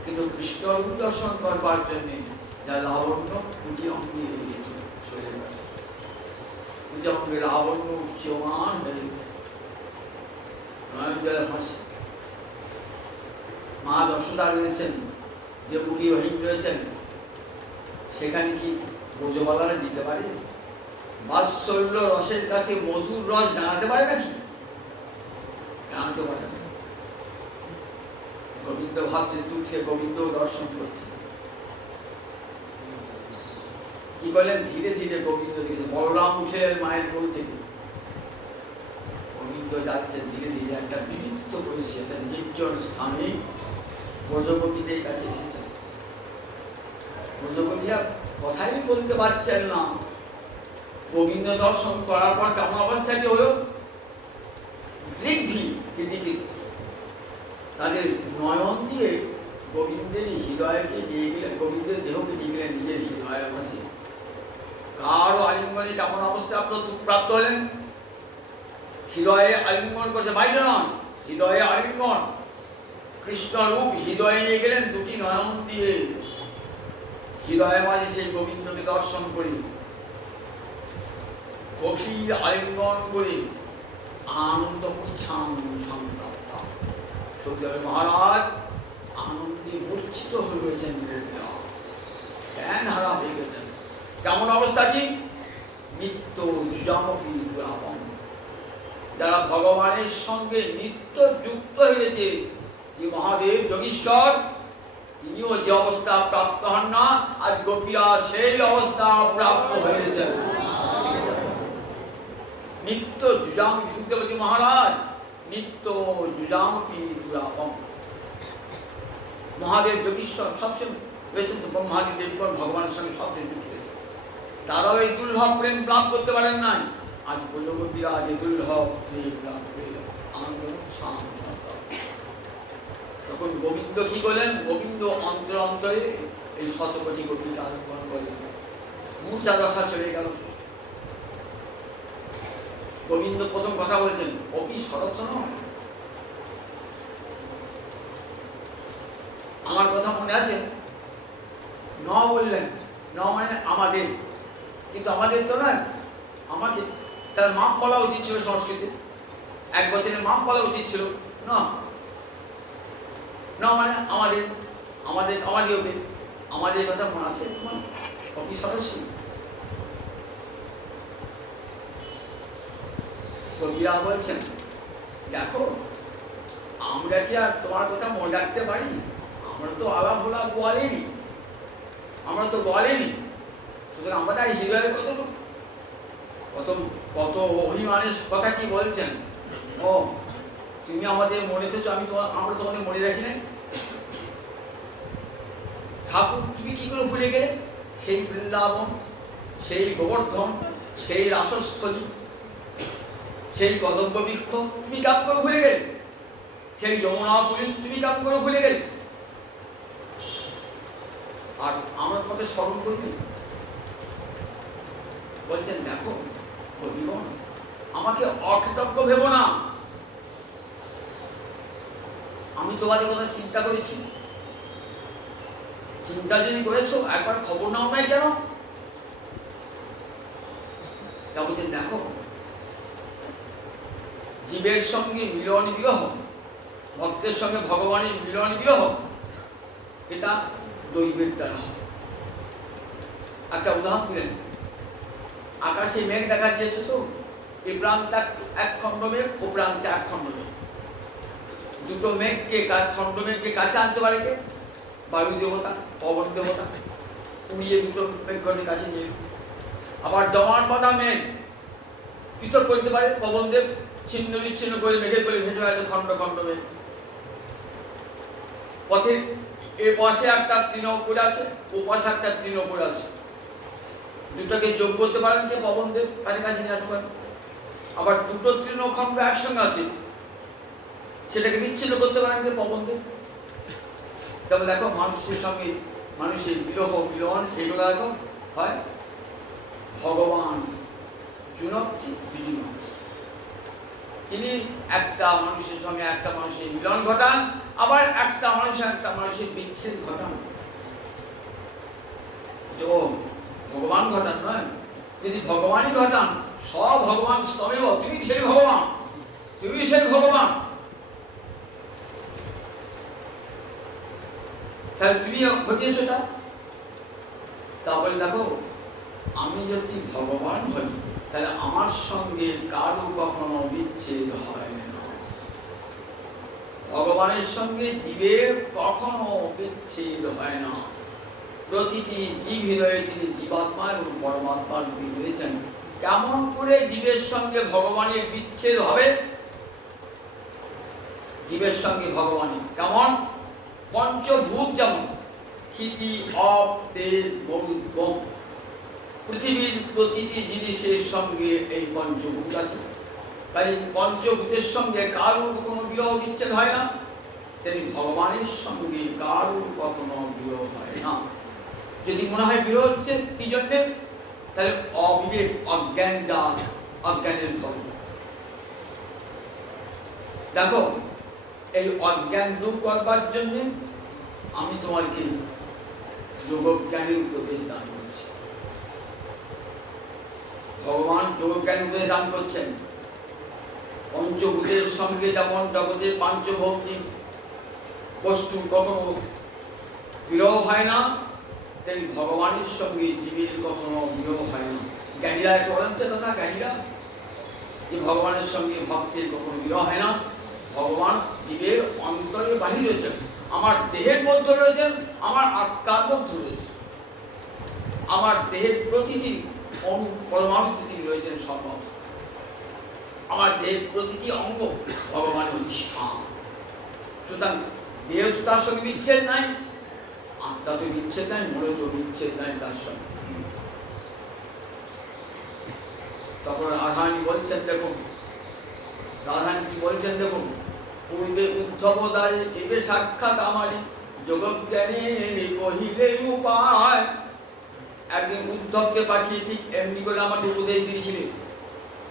কিন্তু কৃষ্ণ রূপ দর্শন করবার জন্য যা লাবণ্য দুটি অঙ্গে চলে গেল, দুটি অঙ্গে লাবণ্য উচ্চমান হয়ে নয়ন জলে ভাসছে। মা যশোদা রয়েছেন, দেবকী রহিম রয়েছেন, সেখানে কি ব্রজবালারা দিতে পারে? বাৎসল্য রসের কাছে মধুর রস জানাতে পারে নাকি? জানাতে পারে না। গোবিন্দ ভাবতে উঠে গোবিন্দ দর্শন করছে, কি বলেন, ধীরে ধীরে গোবিন্দ দিকে বলরাম উঠে মায়ের কোল থেকে গোবিন্দ যাচ্ছেন ধীরে ধীরে একটা বিবিধ করেছে, একটা নির্জন স্থানে ব্রজগোপীদের কাছে এসেছেন। ব্রজগোপীরা কথাই বলতে পারছেন না। গোবিন্দ দর্শন করার পর কেমন অবস্থাটি হলো? দৃগ্ভি কৃতিকৃত, তাদের নয়ন দিয়ে গোবিন্দের হৃদয়কে দিয়ে গেলেন, গোবিন্দের দেহকে দিয়ে গেলেন নিজের হৃদয়ের মাঝে। কারো আলিঙ্গনে কেমন অবস্থা প্রাপ্ত হলেন? হৃদয়ে আলিঙ্গন করছে, বাইরে নয়, হৃদয়ে আলিঙ্গন। কৃষ্ণ রূপ হৃদয়ে নিয়ে গেলেন দুটি নয়ন দিয়ে, হৃদয়ের মাঝে সেই গোবিন্দকে দর্শন করি, গভীর আলিঙ্গন করে আনন্দ উচ্ছ্বান সংপ্রাপ্ত। সত্যি মহারাজ আনন্দে মূর্ছিত হয়ে রয়েছেন, জ্ঞান হারা হয়ে গেছেন। কেমন অবস্থা কি? নিত্য যুজামপি দুরাপম, যারা ভগবানের সঙ্গে নিত্য যুক্ত হয়েছে, যে মহাদেব যোগীশ্বর, তিনিও যে অবস্থা প্রাপ্ত হন না, আজ গোপীরা সেই অবস্থা প্রাপ্ত হয়েছেন। নিত্য যুজামপি, শুদ্ধবতী মহারাজ নিত্য যুজামপি দুরাপম। মহাদেব যোগীশ্বর সবসময় রয়েছেন তো, ব্রহ্মাদি দেবগণ ভগবানের সঙ্গে সবসময় যুক্ত রয়েছে, তারাও এই দুর্লভ প্রেম লাভ করতে পারেন নাই। আজ ব্রজগোপীরা আজ দুর্লভ প্রেম লাভ করে আনন্দ উচ্ছ্বাস। তখন গোবিন্দ কি বলেন? গোবিন্দ অন্তর অন্তরে এই শতকোটি গোপীকে আলিঙ্গন করলেন, মূর্ছা দশা চলে গেল। গোবিন্দ প্রথম কথা বলছেন, অপি সরথন আমার কথা মনে আছে? ন বললেন, ন মানে আমাদের, কিন্তু আমাদের তো নয়, আমাদের। তার মাপ বলা উচিত ছিল সংস্কৃতে, এক বছরে মাপ বলা উচিত ছিল না। ন মানে আমাদের, আমাদের আমাদের ওদের, আমাদের কথা মনে আছে তোমার? কবি সরস্বী কবিরা বলছেন, দেখো আমরা কি আর তোমার কথা মনে রাখতে পারি? আমরা তো আলাপ ভোলা বলেনি, আমরা তো বলেনি, সুতরাং আমরা হৃদয়ে কত কত কত অভিমানের কথা কি বলছেন। ও তুমি আমাদের মনে থেছো, আমরা তোমাদের মনে রাখি নাই। ঠাকুর তুমি কি করে ভুলে গেলে? সেই বৃন্দাবন, সেই গোবর্ধন, সেই রাসস্থলী, সেই কদম্ব বৃক্ষ তুমি কাপ করে ভুলে গেলে? সেই যমুনা পুরী তুমি কাপ করে ভুলে গেলে? আর আমার কথা স্মরণ করবি? বলছেন দেখো কবিগণ, আমাকে অকৃতজ্ঞ ভেবো না। আমি তোমাদের কথা চিন্তা করেছি। চিন্তা যদি করেছো, একবার খবর নাও নাই কেন? তা বলছেন দেখো, জীবের সঙ্গে মিলন বিরহ, ভক্তের সঙ্গে ভগবানের মিলন বিরহ, এটা দৈবের দ্বারা। একটা উদাহরণ দিলেন, আকাশে মেঘ দেখা দিয়েছে তো, এই প্রান্তে এক খণ্ড মেঘ, ও প্রান্তে এক খণ্ড মেঘ। দুটো মেঘকে, খণ্ড মেঘকে কাছে আনতে পারে কে? বায়ু দেবতা, পবন দেবতা, উড়িয়ে দুটো মেঘকে কাছে নিয়ে। আবার জমাট বাঁধা মেঘ পৃথক করতে পারে পবন দেব, ছিন্ন বিচ্ছিন্ন করে মেঘের করে ভেসে বেড়াতে খণ্ড খণ্ড মেঘ। পথে এ পাশে একটা তৃণ পড়ে আছে, ও পাশে একটা তৃণ পড়ে আছে, দুটোকে যোগ করতে পারেন যে পবন দেব কাছাকাছি নিয়ে আসতে পারেন। আবার দুটো তৃণখণ্ড একসঙ্গে আছে, সেটাকে বিচ্ছিন্ন করতে পারেন যে পবন দেব। তবে দেখো মানুষের সঙ্গে মানুষের বিরহ মিলন, এগুলো দেখো হয় ভগবান জুনকটি বিজুনকটি। তিনি একটা মানুষের সঙ্গে একটা মানুষের মিলন ঘটান, আবার একটা মানুষের বিচ্ছেদ ঘটান। ভগবান ঘটান নয়, যদি ভগবানই ঘটান, সব ভগবান স্তমেব, তুমি সেই ভগবান, তুমি সেই ভগবান, তাহলে তুমি ঘটিয়েছ এটা। তারপরে দেখো, আমি যদি ভগবান হই, তাহলে আমার সঙ্গে কারো কখনো বিচ্ছেদ হয় না। ভগবানের সঙ্গে জীবের কখনো বিচ্ছেদ হয় না। প্রতিটি জীব হৃদয়ে তিনি জীবাত্মা এবং পরমাত্মা রূপে রয়েছেন। কেমন করে জীবের সঙ্গে ভগবানের বিচ্ছেদ হবে? জীবের সঙ্গে ভগবানের কেমন? পঞ্চভূত যেমন ক্ষিতি, অপ, তেজ, গম, পৃথিবীর প্রতিটি জিনিসের সঙ্গে এই পঞ্চভূত আছে। তাই পঞ্চভূতের সঙ্গে কারোর কোনো বিরহ বিচ্ছেদ হয় না, তেমনি ভগবানের সঙ্গে কারোর কখনো বিরহ হয় না। যদি মনে হয় বিরহ হচ্ছে কি জন্যে, তাহলে অবিবেক, অজ্ঞান, জাত, অজ্ঞানের ফল। দেখো, এই অজ্ঞান দূর করবার জন্য আমি তোমাকে যোগজ্ঞানের উপদেশ দান করছি। ভগবান যোগজ্ঞানের উপদেশ দান করছেন। পঞ্চভূতের সঙ্গে যেমন জগতের পাঞ্চভৌতিক বস্তু কখনো বিরহ হয় না, তেমনি ভগবানের সঙ্গে জীবের কখনো বিরহ হয় না। জ্ঞানীরা একটা বলতে কথা, জ্ঞানীরা যে ভগবানের সঙ্গে ভক্তের কখনো বিরহ হয় না। ভগবান জীবের অন্তরে বাহির রয়েছেন, আমার দেহের মধ্যে রয়েছেন, আমার আত্মার মধ্যে রয়েছেন, আমার দেহের প্রতিটি পরমাণুতে তিনি রয়েছেন সর্বত্র। আমার দেহের প্রতিটি অঙ্গ ভগবানের অধিষ্ঠান। সুতরাং দেহ তো তার সঙ্গে বিচ্ছেদ নাই, আত্মা তো বিচ্ছেদ নাই, মনে তো বিচ্ছেদ নাই তার সঙ্গে। তখন রাধারানী বলছেন, দেখুন রাধারানী কি বলছেন দেখুন, পূর্বে উদ্ধব দ্বারে এবে সাক্ষাৎ আমারি, যোগজ্ঞানের কহিলে উপায়। একদিন উদ্ধবকে পাঠিয়ে ঠিক এমনি করে আমাকে উপদেশ দিয়েছিলেন,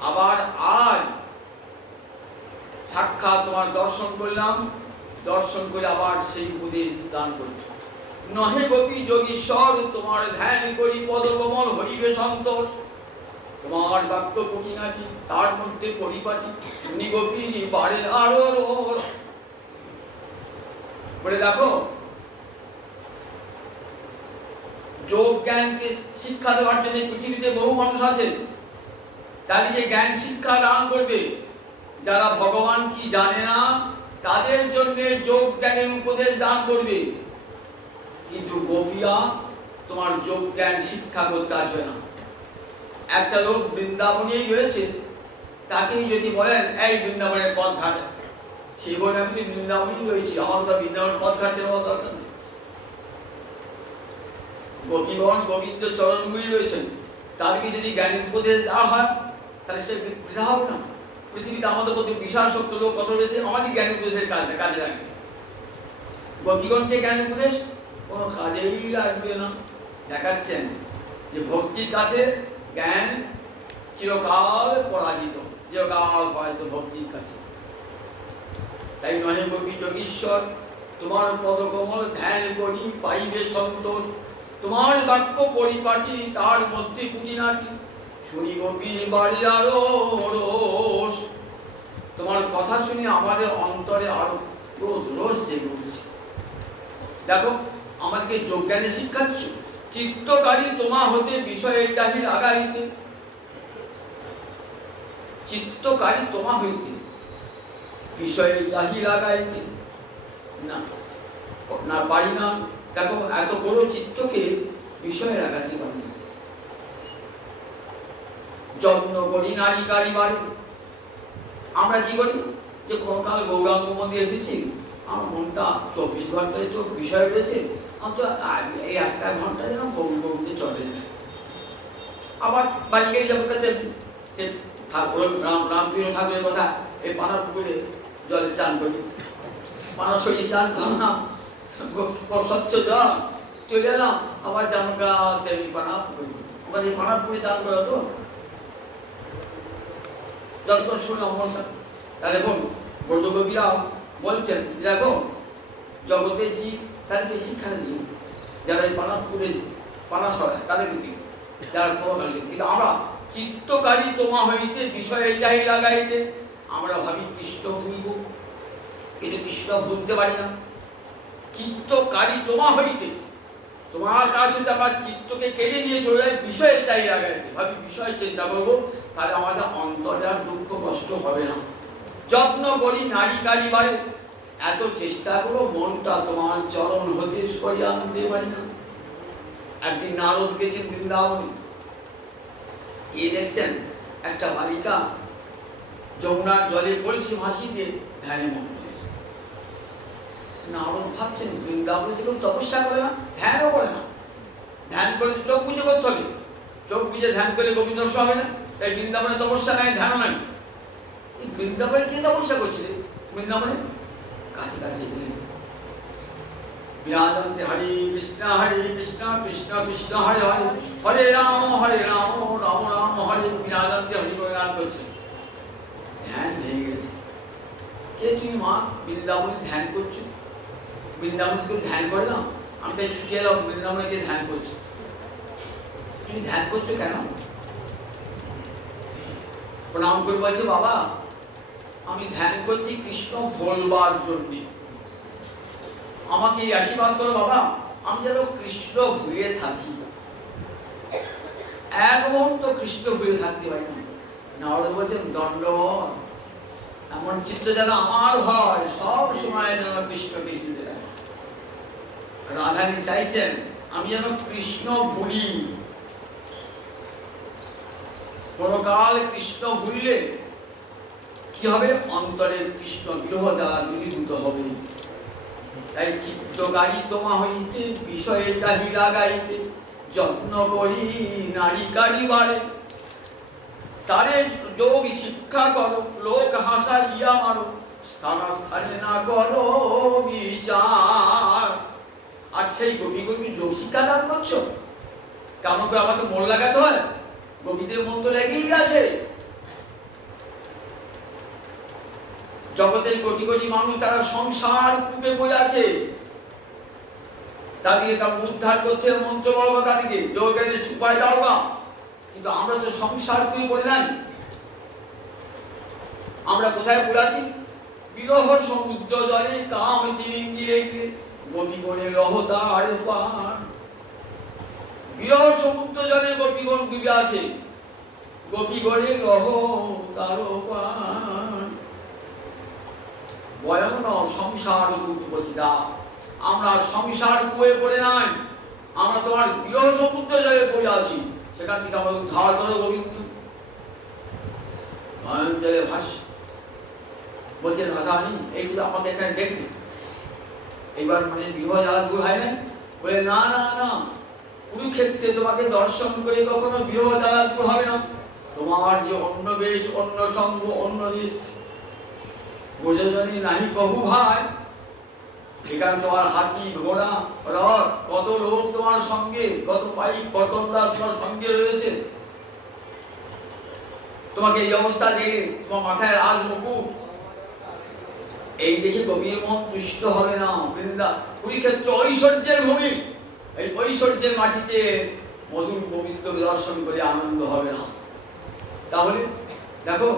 আবার আজ সাক্ষাৎ তোমার দর্শন করলাম, দর্শন করে আবার সেই উপদেশ দান করছে। নহে গোপী যোগীশ্বর তোমার ধ্যান করি পদকমল হইবে সন্তোষ। তোমার বাক্য কুটিনাটি তার মধ্যে পরিপাটি শুনি গোপী বাড়ে আরো রোষ। বলে দেখো, যোগ জ্ঞানকে শিক্ষা দেওয়ার জন্য পৃথিবীতে বহু মানুষ আছে, তাদেরকে জ্ঞান শিক্ষা দান করবে। যারা ভগবান কি জানে না তাদের জন্য যোগ জ্ঞানের উপদেশ দান করবে, কিন্তু গোপীরা তোমার যোগ জ্ঞান শিক্ষা করতে আসবে না। একটা লোক বৃন্দাবনেই রয়েছে, তাকেই যদি বলেন এই বৃন্দাবনের পথ ঘাটে, সে বলে আমি তো বৃন্দাবনেই রয়েছি, আমার তো বৃন্দাবনের পথ ঘাটে নেওয়া দরকার নেই। গোপীগণ গোবিন্দ চরণগুলি রয়েছেন, তাদেরকে যদি জ্ঞানের উপদেশ দেওয়া হয় তাহলে সে বৃথা হবে না। পৃথিবীতে আমাদের প্রতি বিশাল শক্ত লোক কত রয়েছে, আমাদের জ্ঞান উপদেশের কাজে লাগবে। গোপীগণকে জ্ঞান উপদেশ কোনো কাজেই লাগবে না। দেখাচ্ছেন যে ভক্তির কাছে জ্ঞান চিরকাল পরাজিত, চিরকাল পরাজিত ভক্তির কাছে। তাই নহে গোপী যোগীশ্বর তোমার পদকমল ধ্যান করি পাইবে সন্তোষ। তোমার বাক্য পরিপাটি তার মধ্যে কুটিনাটি শুনি গোপীর বাড়ি আরো রোষ। তোমার কথা শুনে আমাদের অন্তরে আরো ক্রোধ রোষ জেগে উঠেছে। দেখো, আমাদেরকে যোগজ্ঞানে শিক্ষাচ্ছ, চিত্তকারী তোমা হতে বিষয়ে চাহি লাগাইতে। চিত্তকারী তোমা হইতে বিষয়ে চাহি লাগাইতে না, না পারি না। দেখো, এত বড় চিত্তকে বিষয়ে লাগাতে পারি। যত্ন করি নারী কারিবারে। আমরা কি করি যে কোনকাল গৌরাঙ্গ মন্দিরে এসেছি, আমার মনটা 24 ঘন্টায় তো বিষয় রয়েছে, আমি তো এই 1 ঘন্টা যেন গৌরগৌরতে চলে যায়। আবার বাড়িতে যাবো কাছে ঠাকুর রামকৃষ্ণ ঠাকুরের কথা, এই পাড়া পুকুরে জলে চান করি, পাড়া সরিয়ে চান করলাম, স্বচ্ছ জল চলে এলাম, আবার জামকা তেমনি পাড়া পুকুরি, আবার এই পাড়া পুকুরে চান করা তো যতক্ষণ শুনলাম মনটা। তাহলে দেখুন ব্রজকবিরা বলছেন, দেখো জগতের জীব তাদেরকে শিক্ষা দিই, যারা এই পাড়া পুকুরে পাড়া সরায় তাদেরকে দিই, যারা কোনো কিন্তু আমরা চিত্তকারী তোমা হইতে বিষয়ে চাই লাগাইতে। আমরা ভাবি কৃষ্ণ ভুলব, কিন্তু কৃষ্ণ ভুলতে পারি না। চিত্তকারী তোমা হইতে, তোমার কাছে আমার চিত্তকে কেড়ে নিয়ে চলে যায় বিষয়ে চাই লাগাইতে, ভাবি বিষয় চিন্তা করবো, তাহলে আমাদের অন্তরে আর দুঃখ কষ্ট হবে না। যত্ন করি নারী কারিবারে, এত চেষ্টা করো মনটা তোমার চরণ হতে সরিয়ে আনতে পারি না। একদিন নারদ গেছেন বৃন্দাবনে, এ দেখছেন একটা বালিকা যমুনার জলে কলসি ভাসি দিয়ে ধ্যানে মগ্ন। নারদ ভাবছেন বৃন্দাবনে কেউ তপস্যা করে না, ধ্যানও করে না। ধ্যান করলে চোখ বুঝে করতে হবে, চোখ বুঝে ধ্যান করলে গোবিন্দ হবে না। তাই বৃন্দাবনে তপস্যা নাই, ধ্যানও নাই। বৃন্দাবনে কে তপস্যা করছে? বৃন্দাবনে কাছে কাছে বিরাজন্তে হরে কৃষ্ণ কৃষ্ণ কৃষ্ণ হরে হরে, হরে রাম রাম রাম হরে। বিরাজন্তে হরি করে গান করছে, ধ্যান ভেঙে গেছে। কে তুমি মা বৃন্দাবনে ধ্যান করছো? বৃন্দাবনে কেউ ধ্যান করে না? আমি তাই ছুটি এলাম, বৃন্দাবনে কে ধ্যান করছে? তুমি ধ্যান করছো কেন? প্রণাম করে বলছে, বাবা আমি ধ্যান করছি কৃষ্ণ বলবার জন্য, আমাকে আশীর্বাদ করো বাবা, আমি যেন কৃষ্ণ ভুলে থাকি, এক মুহূর্ত কৃষ্ণ ভুলে থাকতে পারি না। নারদ বলছেন দণ্ডবত, এমন চিত্ত যেন আমার হয়, সব সময় যেন কৃষ্ণকে জুড়ে রাখে। রাধানী চাইছেন আমি যেন কৃষ্ণ ভুলি, কোন কাল কৃষ্ণ ভুললে কি হবে? অন্তরের কৃষ্ণ বিরহ দ্বারা দূরীভূত হবে। তাই চিত্তকারী তোমা হইতে বিষয়ে চাহি লাগাইতে, যত্ন করি নারী কারিবারে। তারে যোগ শিক্ষা করো, লোক হাসা ইয়া মারো, স্থানা স্থানে না করো বিচার। আর সেই গোপী গোপী যোগ শিক্ষা দান করছো, কেমন করে আমাকে মন লাগাতে হয়? গোপীদের মন তো লেগেই আছে। জগতের কোটি কোটি মানুষ তারা সংসার কূপে পড়ে আছে, তাদেরকে কাউকে উদ্ধার করতে মন্ত্র বলবা, তাদেরকে যোগের উপায় দাও না। কিন্তু আমরা তো সংসার কূপে পড়ে নাই। আমরা কোথায় পড়ে আছি? বিরহ সমুদ্র জলে কাম তিমিঙ্গিরে গোপী গণে রহতার পান। বিরহ সমুদ্র জলে গোপীগণ ডুবে আছে, গোপী গণে রহতার পান। বয়ন সংসার কূপতিদা, আমরা সংসার কুয়ে পড়ে নাই, আমরা তোমার বিরহ সমুদ্র জলে পড়ে আছি। সেখান থেকে আমরা উদ্ধার করো গোবিন্দ। নয়ন জলে ভাসে বলছেন রাধারানী, এইগুলো আমাদের এখানে দেখবে। এইবার মানে বিবাহ জ্বালা দূর হয় না? বলে না না না, কুরুক্ষেত্রে তোমাকে দর্শন করে কখনো বিবাহ জ্বালা দূর হবে না। তোমার যে অন্য বেশ, অন্য সঙ্গ, অন্য দিক বোঝনি নাহি কহু ভাই। এখানে তোমার হাতি, ঘোড়া, রথ, কত লোক তোমার সঙ্গে, কত পাইক, কত তোমার সঙ্গে রয়েছে। তোমাকে এই অবস্থা দেখে তোমার মাথায় রাজ মুকুট, এই দেখে গভীর মন তুষ্ট হবে না। বৃন্দা কুরুক্ষেত্র ঐশ্বর্যের ভূমি, এই ঐশ্বর্যের মাটিতে মধুর গোবিন্দকে দর্শন করে আনন্দ হবে না। তাহলে দেখো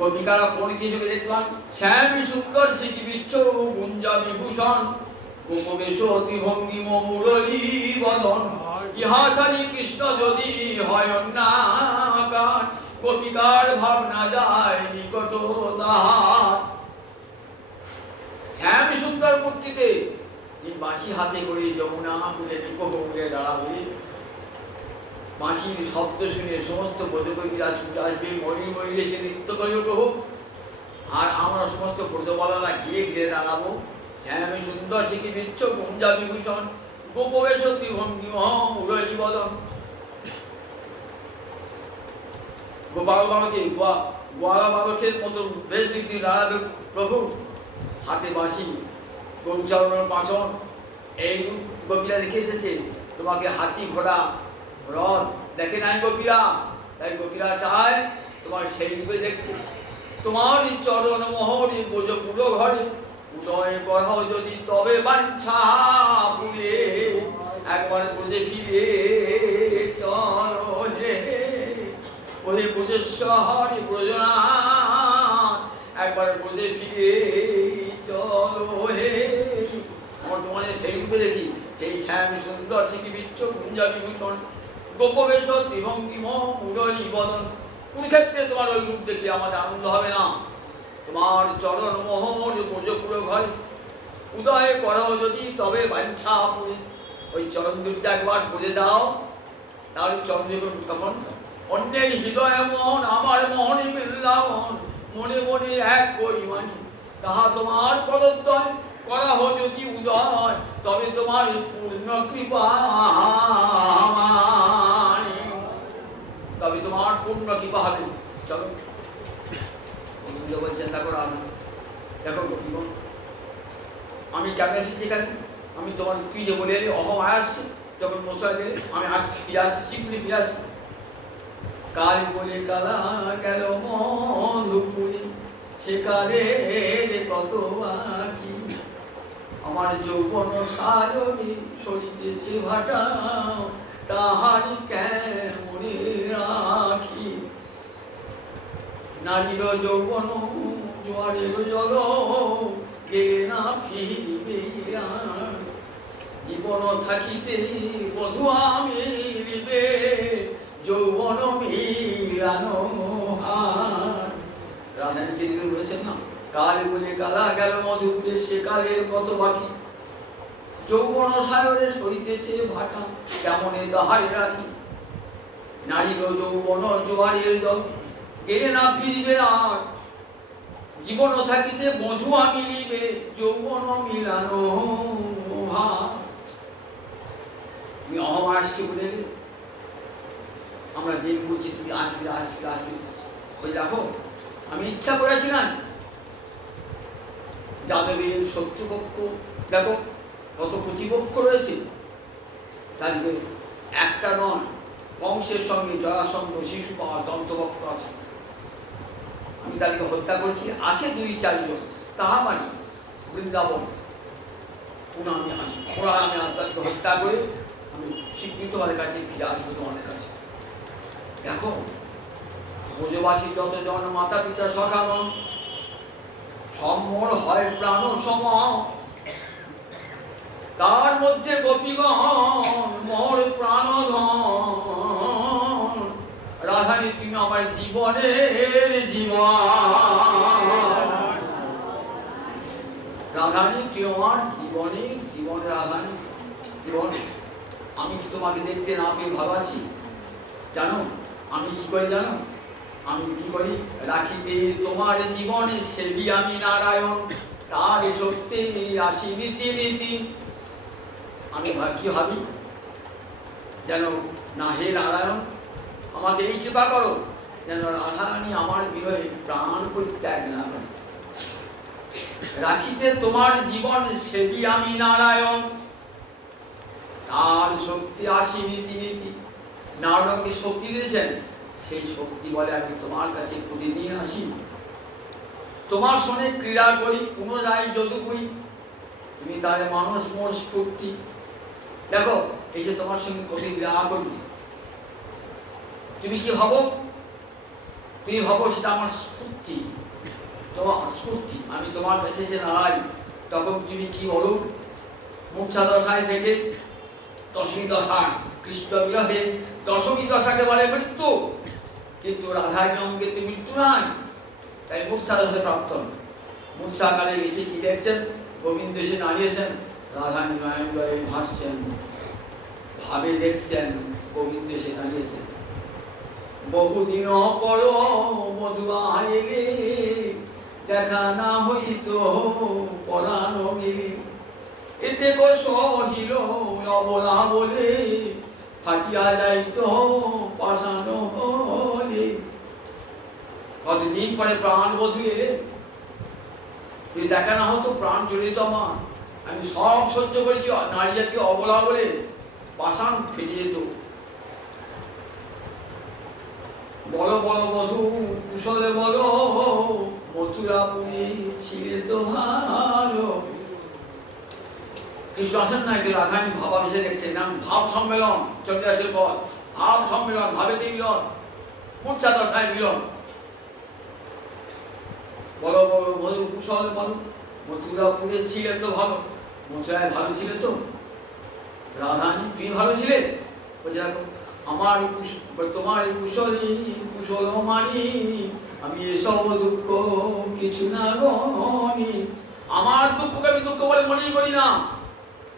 গোপিকারা পরিচি যুগে দেখলাম শ্যাম সুন্দর সিকি বিচ্ছ গুঞ্জা বিভূষণ উপবেশ ত্রিভঙ্গি মুরলী বদন। ইহা ছাড়ি কৃষ্ণ যদি হয় অন্যাকার, গোপিকার ভাবনা যায় নিকট তাহার। শ্যাম সুন্দর মূর্তিতে এই বাঁশি হাতে করে যমুনা পুরে নিকটে দাঁড়াবে। বাঁশির শব্দ শুনে সমস্ত ব্রজকবিরা ছুটে আসবে, ময়ূর ময়ূরে সে নৃত্য করবে প্রভু, আর আমরা সমস্ত ব্রজবালারা গিয়ে ঘিরে দাঁড়াবো। শ্যাম সুন্দর শিখি বিচ্ছ গুঞ্জা বিভূষণ গোপবেশ ত্রিভঙ্গি মুরলী বদন। গোপাল বালকে গোয়ালা বালকের মতো বেশ দিক দাঁড়াবে প্রভু, হাতে বাঁশি, গরুচরণ পাচন, এই গোপীরা দেখে এসেছে। তোমাকে হাতি, ঘোড়া, রথ দেখে নাই গোপীরা, তাই গোপীরা চায় তোমার সেই রূপে দেখতে। তোমার চরণ মোহরে বোঝো পুরো ঘরে, উদয় করাও যদি তবে বাঞ্ছা পুরে। একবার বুঝে ফিরে চলো হে ওহে বুঝেশ্বর ব্রজনা, একবার বুঝে ফিরে চলো হে। আমার তোমাদের সেই রূপে দেখি, সেই শ্যাম সুন্দর শিখি বিচ্ছ গুঞ্জা বিভূষণ গোপবেশ ত্রিভঙ্গি মুরলী বদন। কুরুক্ষেত্রে তোমার ওই রূপ দেখে আমাদের আনন্দ হবে না। তোমার চরণ মোহর ব্রজপুর ঘরে, উদয় করো যদি তবে বাঞ্ছা পুরে। ওই চরণ দুলটা একবার করে দাও, তাহলে চরণ তখন অন্যের হৃদয় মন আমার মনে বৃন্দাবন, মনে মনে এক পরিমাণে তাহা তোমার পদদ্বয় করা হোক যদি উদয়, তবে তোমার পূর্ণ কৃপা, তবে তোমার পূর্ণ কৃপা হবে। চলো গোবিন্দ বলছেন দেখো রাধা, দেখো গোপীগণ আমি কেন এসেছি এখানে? আমি তোমার তুই যে বলে এলি অহমায় আসছে, যখন মশলা গেলে আমি আসছি, ফিরে আসছি, শীঘ্রই ফিরে আসছি। কাল বলে কালা গেল মধুপুরে, সে কালে কত আঁকি। আমার যৌবন সারণী সরিতেছে ভাটা, তাহারি কেমনে রাখি। নারীর যৌবন জোয়ারের জল, গেলে না ফিরিবে আর। জীবন থাকিতে বধু আমি নিবে, যৌবন মিলানো হার। রাধানীকে দিদি বলেছেন না, কাল বলে কালা গেল মধুপুরে, সে কালের কত বাকি। যৌবন সাগরে সরিতেছে ভাটা, কেমনে তাহারে রাখি। নারীর যৌবন জোয়ারের জল, গেলে না ফিরিবে আর। জীবন থাকিতে বধু আমি নিবে, যৌবন মিলানো হার। তুমি অহম আসছি বলে আমরা যে বলছি তুমি আসবে আসবে আসবে, ওই দেখো আমি ইচ্ছা করেছি না। যাদবের শত্রুপক্ষ দেখো কত প্রতিপক্ষ রয়েছে, তাদের একটা নয়, বংশের সঙ্গে জরাসন্ধ, শিশুপাল, দন্তভক্ত আছে। আমি তাদেরকে হত্যা করেছি, আছে 2-4 জন, তাহা মানে বৃন্দাবন পুনঃ আমি আসি, ওরা আমি তাদেরকে হত্যা করে আমি স্বীকৃত তোমাদের কাছে ফিরে আসবো তোমাদের কাছে। দেখো ব্রজবাসী যতজন মাতা পিতা সখাগণ সম্মর হয় প্রাণ সম, তার মধ্যে গোপীগণ মোর প্রাণধন, রাধানী তুমি আমার জীবনের জীবন, রাধানী তুমি আমার জীবন রাধানী জীবন। আমি কি তোমাকে দেখতে না পেয়ে ভালো আছি? জানো আমি কি করি জানো? আমি কি করি? রাখিতে তোমার জীবনে সেবি আমি নারায়ণ, তার সত্যি আসি নীতি নীতি। আমি কি ভাবি যেন না, হে নারায়ণ আমাকে এই কৃপা করো যেন রাধারানী আমার বিরহে প্রাণ পরিত্যাগ না করে। রাখিতে তোমার জীবন সেবি আমি নারায়ণ, তার শক্তি আসি নীতি নীতি। নারায়ণকে শক্তি দিয়েছেন, সেই শক্তি বলে আমি তোমার কাছে প্রতিদিন আসি, তোমার সঙ্গে ক্রীড়া করি, কোনো যাই যদুপুরি, তুমি তাহলে মানুষ মোর স্ফূর্তি। দেখো এই যে তোমার সঙ্গে প্রতি ক্রীড়া করি, তুমি কি ভাবো? তুমি ভাবো সেটা আমার স্ফূর্তি, তোমার স্ফূর্তি। আমি তোমার কাছে যে দাঁড়াই তখন তুমি কি বলো? মূর্ছা দশায় থেকে দশমী দশায় কৃষ্ণ বিরহে, দশমী দশাকে বলে মৃত্যু, কিন্তু রাধার অঙ্গে তো মৃত্যু নাই, তাই মূর্ছা দশায় প্রাপ্ত। মূর্ছাকালে এসে কি দেখছেন? গোবিন্দ এসে দাঁড়িয়েছেন, রাধা নয়ন জলে ভাসছেন, ভাবে দেখছেন গোবিন্দ এসে দাঁড়িয়েছেন। বহুদিন পর মধু আইলে, দেখা না হইত পরাণ গেলে, এতে সহিল অবলা বলে, ফাটিয়া যাইত পাশানো হলে। কতদিন পরে প্রাণ বধূ এলে, যদি দেখা না হতো প্রাণ চলে যেত আমার। আমি সব সহ্য করেছি, নারী জাতীয় অবলা বলে পাষাণ ফেটে যেত। বলো বলো মধু কুশলে বলো, মথুরাপুরী ছিলে তো ভালো। কৃষ্ণ আসেন না, একটু রাধানী ভাবাবেশে দেখছেন, নাম ভাব সম্মেলন চলে আসে পর, ভাব সম্মেলন, ভাবেতে মিলন, মূর্ছা দশায় মিলন। বলো বলো মধু কুশলে বলো, মথুরাপুরে ছিলে তো ভালো। মথুরায় ভালো ছিলে তো? রাধানী তুমি ভালো ছিলে? বলছে দেখো আমার তোমার কুশলী কুশল মানি, আমি এসব দুঃখ কিছু না গনি। আমার দুঃখকে আমি দুঃখ বলে মনেই করি না,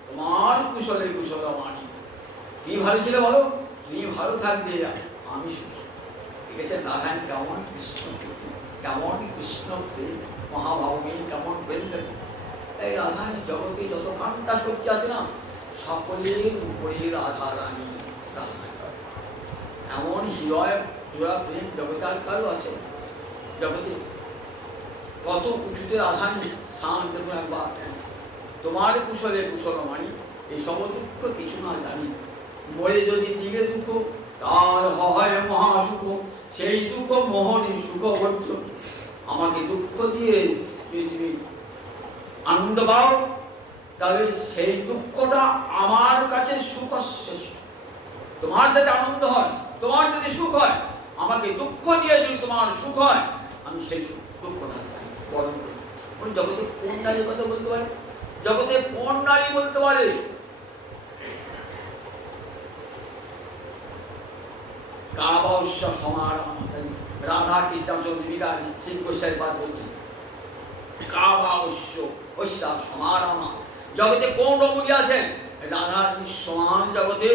তোমার কুশলে কুশল মানি। তুমি ভালো ছিলে বলো, তুমি ভালো থাকবে আমি সুখী। ঠিক আছে, রাধানী কেমন কৃষ্ণ, কেমন কৃষ্ণ প্রেম, মহাভাবী কেমন প্রেম। এই রাধানী জগতে যত কান্তা শক্তি আছে না, সকলের উপরে রাধা রানী। এমন হৃদয় জোড়া প্রেম জগতে আর কারো আছে? জগতে কত উঁচুতে রাধানী স্থান দেখুন একবার। তোমার কুশলে কুশল মানি, এই সব দুঃখ কিছু না জানি। মরে যদি দিলে দুঃখ, তার হয় মহাসুখ, সেই দুঃখ মোহনী সুখ ভোজ্য। আমাকে দুঃখ দিয়ে যদি তুমি আনন্দ পাও, তাহলে সেই দুঃখটা আমার কাছে সুখ শ্রেষ্ঠ। তোমার যাতে আনন্দ হয়, তোমার যদি সুখ হয়, আমাকে দুঃখ দিয়ে যদি তোমার সুখ হয়, আমি সেই দুঃখটা চাই বরণ করি। জগতে কোন নারী কথা বলতে পারে? জগতে কোন নারী বলতে পারে কাবাউস্য সমারম? রাধা কৃষ্ণ চন্দ্রিকা শ্রী গোস্বামী পাঠ বলছেন কাবাউস্য ঐশ্য সমারম। জগতে কোন রমণী আছেন রাধা সমান? জগতে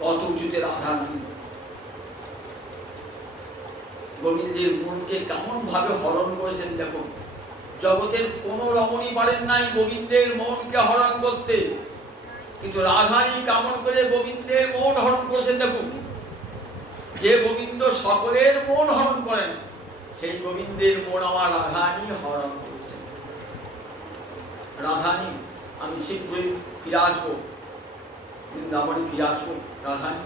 কত উঁচুতে রাধা রানী। গোবিন্দের মনকে কেমন ভাবে হরণ করেছেন দেখুন। জগতের কোন রমণী পারেন নাই গোবিন্দের মনকে হরণ করতে, কিন্তু রাধানী কেমন করে গোবিন্দের মন হরণ করেছেন দেখুন। যে গোবিন্দ সকলের মন হরণ করেন, সেই গোবিন্দের মন আমার রাধানী হরণ করেছেন। রাধানী আমি শীঘ্রই ফিরে আসবো, বৃন্দাবনে ফিরে আসবো। রাধানী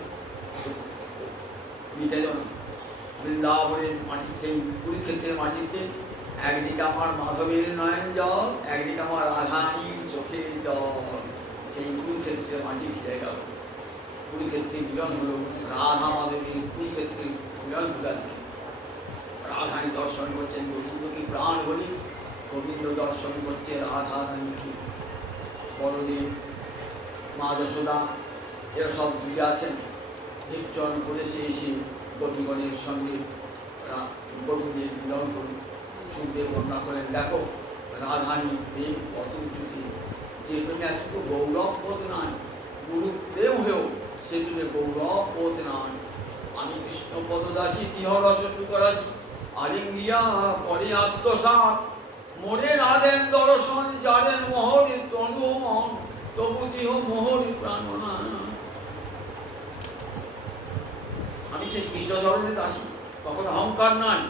নিবেদনা। বৃন্দাবনের মাটিতে, কুরুক্ষেত্রের মাটিতে একদিকে আমার মাধবের নয়ন জল, একদিকে আমার রাধারানীর চোখের জল। সেই কুরুক্ষেত্রের মাটি ফিরে গেল, কুরুক্ষেত্রে মিলন হলো, রাধা মাধবের কুরুক্ষেত্রে মিলন হলো। রাধারানী দর্শন করছেন গোবিন্দকে প্রাণ বলি, গোবিন্দ দর্শন করছে রাধা রানীকে। বড়দেব, মা যশোদা এরা সব ঘিরে আছেন, নির্জন করেছে এসে গোপীগণের সঙ্গে গোবিন্দের মিলন করে। সুখদেব বর্ণনা করেন, দেখো রাধারানী প্রেম কত উঁচুতে, যে প্রেমে এত গৌরব বোধ নাই, গুরু প্রেম হয়েও সে তুমি গৌরব বোধ নাই। আমি কৃষ্ণ পদদাসী তিহরস সুকরাছি, আলিঙ্গিয়া করে আত্মসাৎ, মনে রাধেন দর্শন জানেন মোহরি তনু মন, তবু দেহ মোহরি প্রাণনা। আমি সেই কৃষ্ণ ধরনের দাসী, তখন অহংকার নাই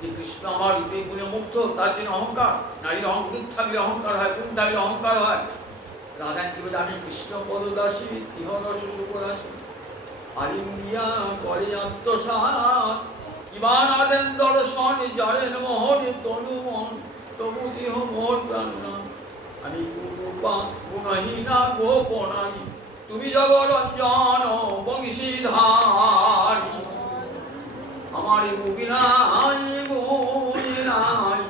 যে কৃষ্ণ আমার রূপে গুণে মুগ্ধ, তার জন্য অহংকার। নারীর অহংকার থাকলে অহংকার হয়, গুণ থাকলে অহংকার হয়। রাধা কি বলে, আমি কৃষ্ণ পদদাসী তিহরস সুকরাছি, আলিঙ্গিয়া করে আত্মসাৎ, কিমান আদেন দর্শন জানেন মোহরি তনু মন, তবু দেহ মোহর প্রাণনা। আমি গুরুপা গুণহীনা গোপনাই, তুমি জগরঞ্জন বংশীধারী। আমার গুণাই গুণাই,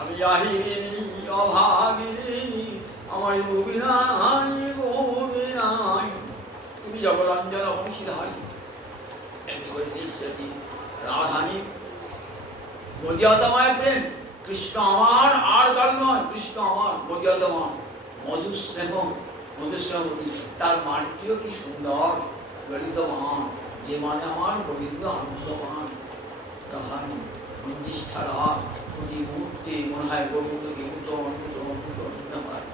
আমি আহিরিণী অভাগিনী, আমার গুণাই গুণাই, তুমি জগরঞ্জন বংশীধারী। এমনি করে বিশ্বাসী রাধানী মর্যাদাময় দেন, কৃষ্ণ আমার আর কারণ নয়, কৃষ্ণ আমার মর্যাদাময়। মধুস্নেহ, মধুস্নেহী, তার মানটিও কি সুন্দর, ললিতমান, যে মানে আমার গোবিন্দ আনন্দমান। রাধানী মঞ্জিষ্ঠা রাত, প্রতি মুহূর্তে মনে হয় গোবিন্দকে নূতন নূতন নূতন মনে হয়।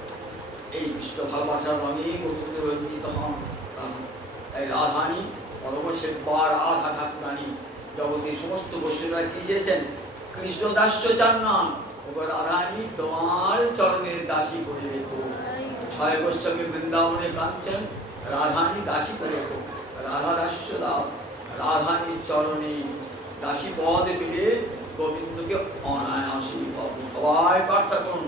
এই কৃষ্ণ ভালোবাসার রঙে গোবিন্দ রঞ্জিত হন রাধা। তাই রাধানী পরমশের পর রাধা ঠাকুরানী জগতের সমস্ত বৈষ্ণবরা কি চেয়েছেন, কৃষ্ণ দাস্য চান না, ওপর রাধারানী তোমার চরণের দাসী করে রেখো। ছয় বৈষ্ণবকে বৃন্দাবনে কাঁদছেন, রাধারানী দাসী করে রেখো, রাধা দাস্য দাও। রাধারানীর চরণে দাসী পদ পেলে গোবিন্দকে অনায়াসী পাবো। সবাই প্রার্থনা করুন,